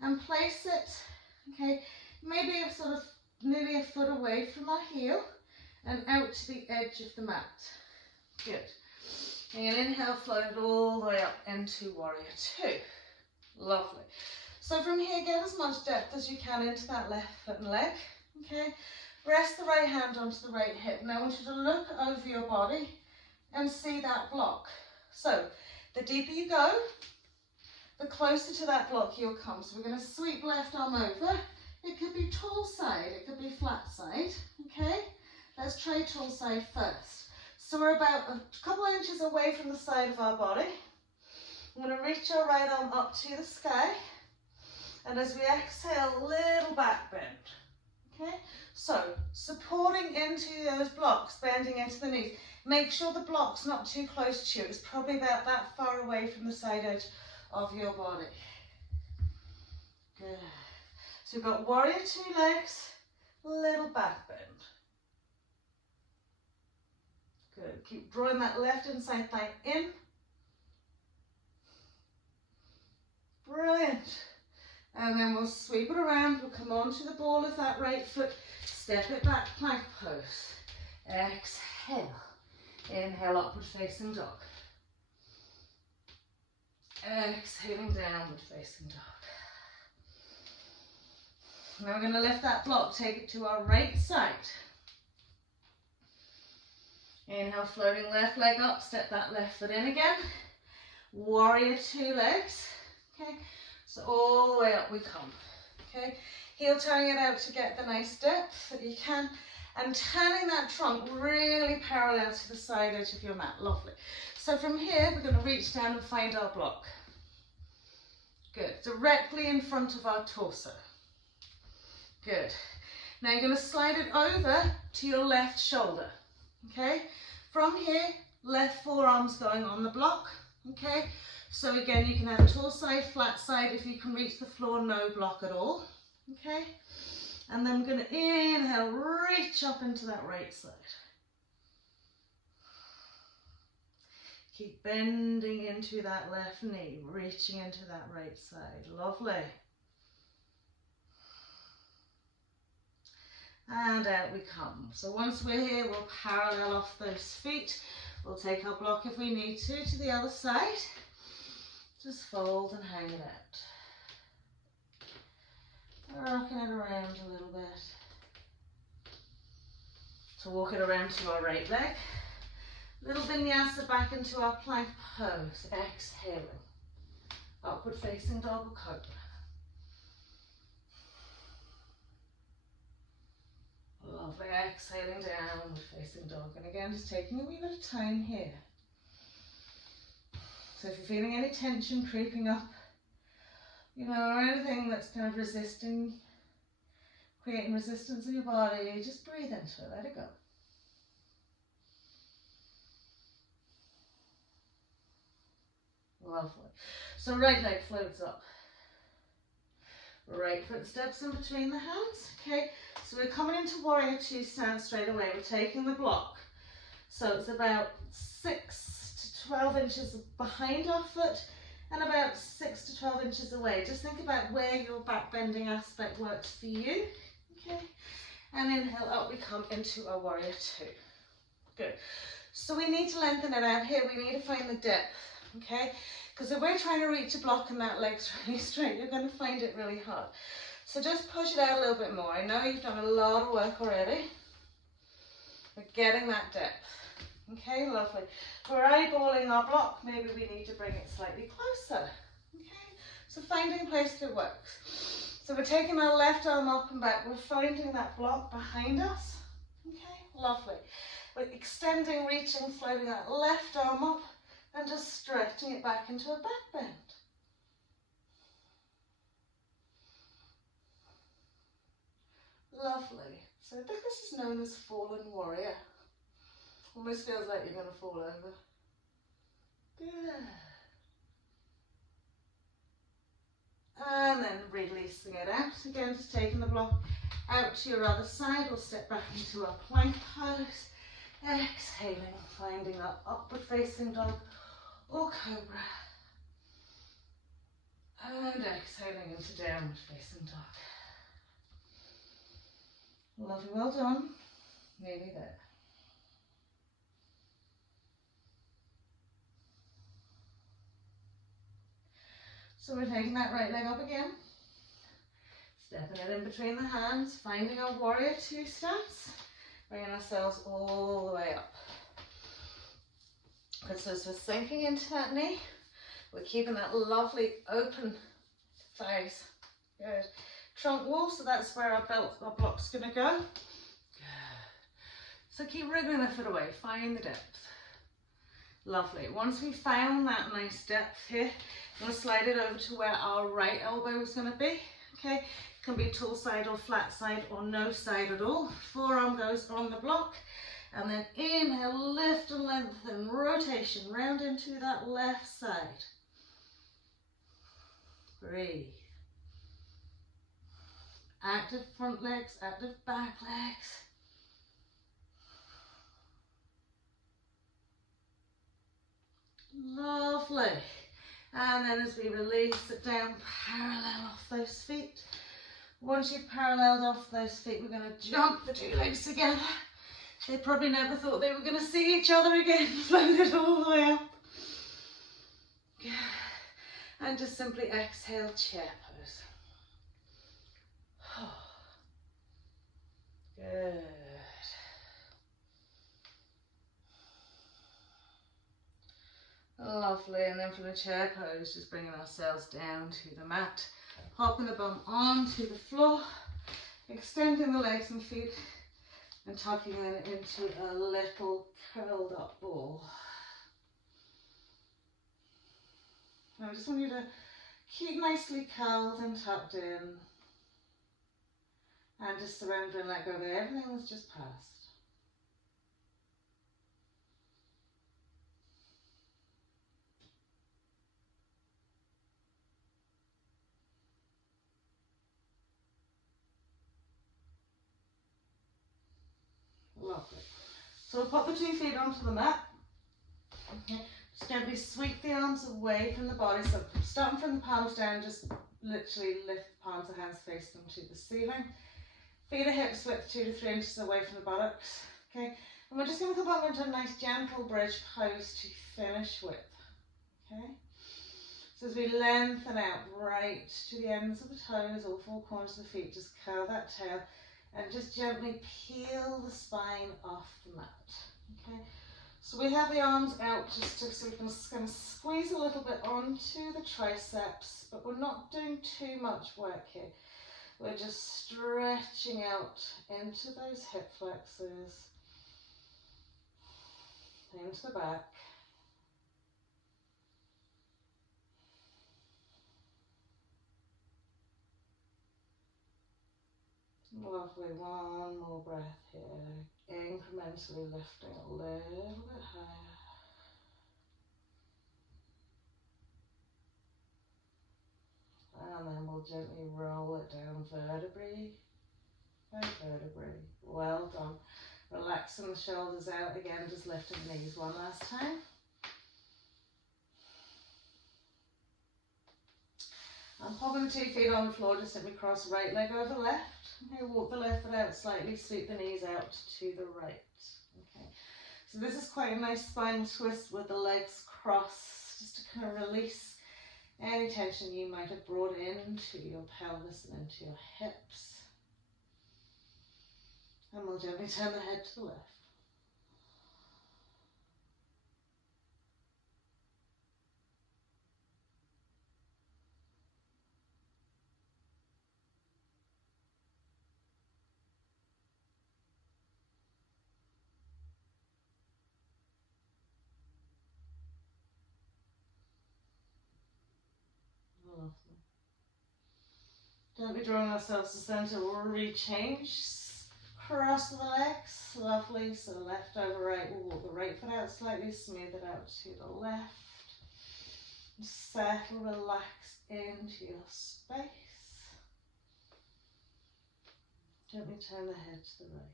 and place it, okay, maybe a sort of nearly a foot away from our heel and out to the edge of the mat. Good. And inhale, float it all the way up into warrior two. Lovely. So from here, get as much depth as you can into that left foot and leg. Okay. Rest the right hand onto the right hip. Now I want you to look over your body and see that block. So the deeper you go, the closer to that block you'll come. So we're going to sweep left arm over. It could be tall side, it could be flat side. Okay. Let's try tall side first. So we're about a couple of inches away from the side of our body. I'm going to reach our right arm up to the sky. And as we exhale, little back bend. Okay? So, supporting into those blocks, bending into the knees. Make sure the block's not too close to you. It's probably about that far away from the side edge of your body. Good. So we've got warrior two legs, little back bend. Good. Keep drawing that left inside thigh in. Brilliant. And then we'll sweep it around. We'll come onto the ball of that right foot. Step it back, plank pose. Exhale. Inhale, upward facing dog. Exhaling, downward facing dog. Now we're going to lift that block, take it to our right side. Inhale, floating left leg up, step that left foot in again. Warrior two legs. Okay, so all the way up we come. Okay, heel turning it out to get the nice depth that you can, and turning that trunk really parallel to the side edge of your mat. Lovely. So from here, we're going to reach down and find our block. Good. Directly in front of our torso. Good. Now you're going to slide it over to your left shoulder. Okay. From here, left forearm's going on the block. Okay. So again, you can have tall side, flat side. If you can reach the floor, no block at all. Okay. And then we're going to inhale, reach up into that right side. Keep bending into that left knee, reaching into that right side. Lovely. And out we come. So once we're here, we'll parallel off those feet. We'll take our block if we need to the other side. Just fold and hang it out. Rocking it around a little bit. So walk it around to our right leg. Little vinyasa back into our plank pose. Exhaling. Upward facing dog or cobra. Lovely. Exhaling downward facing dog. And again, just taking a wee bit of time here. So if you're feeling any tension creeping up, you know, or anything that's kind of resisting, creating resistance in your body, just breathe into it, let it go. Lovely. So right leg floats up. Right foot steps in between the hands. Okay, so we're coming into warrior two stance straight away. We're taking the block. So it's about 6 to 12 inches behind our foot and about 6 to 12 inches away. Just think about where your back bending aspect works for you. Okay, and inhale up, we come into our warrior two. Good. So we need to lengthen it out here. We need to find the depth. Okay, because if we're trying to reach a block and that leg's really straight, you're going to find it really hard. So just push it out a little bit more. I know you've done a lot of work already, but getting that depth. Okay, lovely. We're eyeballing our block. Maybe we need to bring it slightly closer. Okay, so finding a place that works. So we're taking our left arm up and back. We're finding that block behind us. Okay, lovely. We're extending, reaching, floating that left arm up and just stretching it back into a back bend. Lovely. So I think this is known as fallen warrior. Almost feels like you're going to fall over. Good. And then releasing it out. Again, just taking the block out to your other side, or step back into a plank pose. Exhaling, finding that upward facing dog or cobra. And exhaling into downward facing dog. Lovely, well done. Nearly there. So we're taking that right leg up again. Stepping it in between the hands, finding our warrior two stance. Bringing ourselves all the way up. Good, so as we're sinking into that knee, we're keeping that lovely open thighs. Good. Trunk wall, so that's where our block's going to go. Good. So keep wriggling the foot away, find the depth. Lovely. Once we've found that nice depth here, we're going to slide it over to where our right elbow is going to be. Okay, it can be tall side or flat side or no side at all. Forearm goes on the block. And then inhale, lift and lengthen, rotation, round into that left side. Breathe. Active front legs, active back legs. Lovely. And then as we release it down, parallel off those feet. Once you've paralleled off those feet, we're going to jump the two legs together. They probably never thought they were going to see each other again. Float it all the way up. Good. And just simply exhale, chair pose. Good. Lovely, and then from the chair pose, just bringing ourselves down to the mat, popping the bum onto the floor, extending the legs and feet, and tucking them into a little curled up ball. Now I just want you to keep nicely curled and tucked in, and just surrender and let go of everything that's just passed. Lovely. So we'll pop the 2 feet onto the mat. Okay. Just gently sweep the arms away from the body. So starting from the palms down, just literally lift the palms of the hands, face them to the ceiling. Feet the hips width 2 to 3 inches away from the buttocks. Okay. And we're just going to come up into a nice gentle bridge pose to finish with. Okay. So as we lengthen out right to the ends of the toes, all 4 corners of the feet, just curl that tail. And just gently peel the spine off the mat. Okay, so we have the arms out just so we can kind of squeeze a little bit onto the triceps, but we're not doing too much work here. We're just stretching out into those hip flexors, into the back. Lovely, one more breath here, incrementally lifting a little bit higher. And then we'll gently roll it down vertebrae by vertebrae. Well done. Relaxing the shoulders out again, just lifting the knees one last time. I'm popping the 2 feet on the floor, just simply cross right leg over left. Okay, walk the left foot out slightly, sweep the knees out to the right. Okay, so this is quite a nice spine twist with the legs crossed, just to kind of release any tension you might have brought into your pelvis and into your hips. And we'll gently turn the head to the left. Gently drawing ourselves to center, we'll rechange. Cross the legs, lovely. So left over right, we'll walk the right foot out slightly, smooth it out to the left. Settle, relax into your space. Gently turn the head to the right.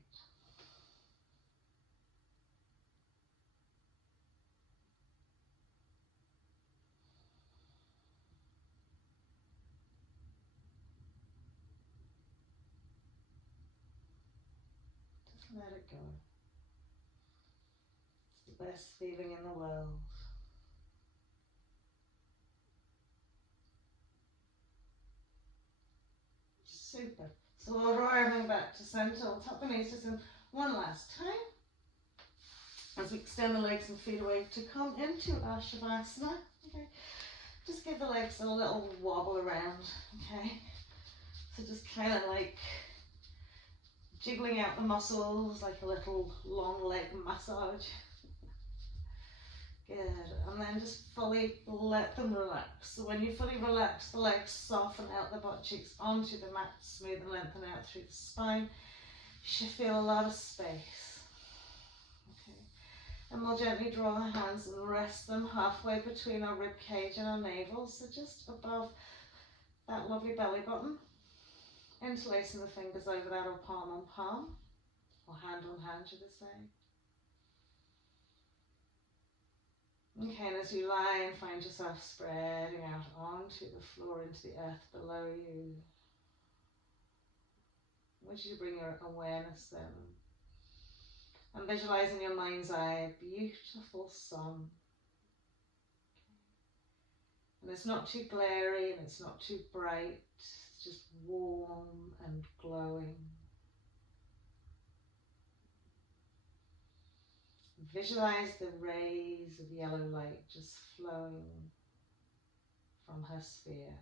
Just let it go. It's the best feeling in the world. Super. So we'll draw everything back to centre. We'll tap the knees just in one last time. As we extend the legs and feet away to come into our Shavasana. Okay. Just give the legs a little wobble around. Okay. So just kind of like jiggling out the muscles, like a little long leg massage. Good. And then just fully let them relax. So when you fully relax, the legs soften out the butt cheeks onto the mat, smooth and lengthen out through the spine. You should feel a lot of space. Okay. And we'll gently draw the hands and rest them halfway between our rib cage and our navel. So just above that lovely belly button. Interlacing the fingers over that, or palm on palm, or hand on hand, should I say. Okay, and as you lie and find yourself spreading out onto the floor, into the earth below you, I want you to bring your awareness then and visualize in your mind's eye a beautiful sun. And it's not too glary and it's not too bright, it's just warm and glowing. Visualize the rays of yellow light just flowing from her sphere.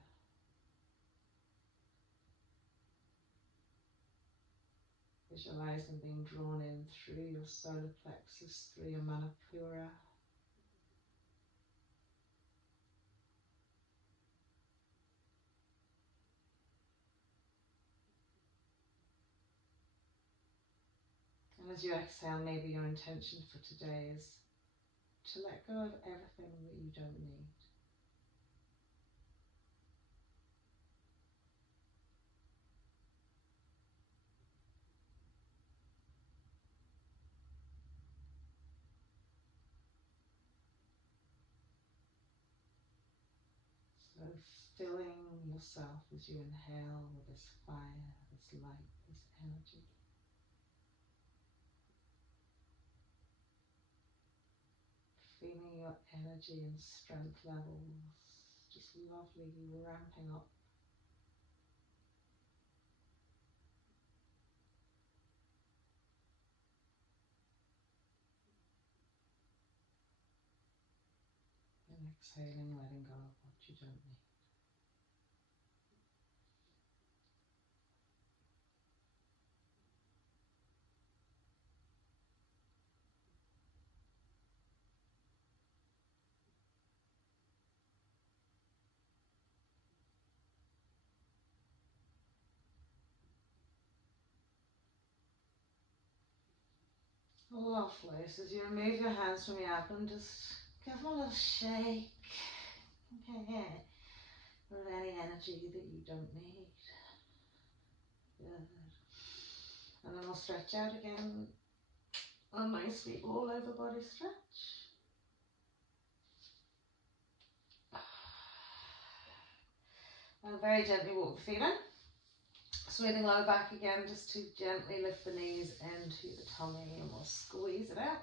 Visualize them being drawn in through your solar plexus, through your Manipura. And as you exhale, maybe your intention for today is to let go of everything that you don't need. So filling yourself as you inhale with this fire, this light, this energy. Feeling your energy and strength levels just lovely ramping up. And exhaling, letting go of what you don't need. Lovely. So as you remove your hands from your abdomen, just give them a little shake. Okay. Of any energy that you don't need. Good. And then we'll stretch out again. A nice sweet all over body stretch. And very gently walk the feet in. Smoothing lower back again, just to gently lift the knees into the tummy, and we'll squeeze it out.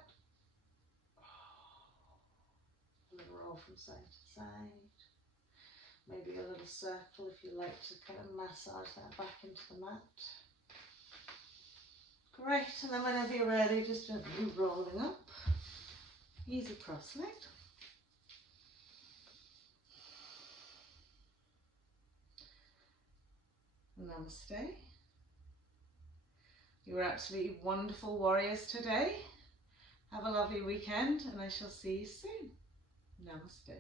A little roll from side to side. Maybe a little circle if you like to kind of massage that back into the mat. Great, and then whenever you're ready, just gently rolling up. Easy cross-legged. Namaste. You were absolutely wonderful warriors today. Have a lovely weekend, and I shall see you soon. Namaste.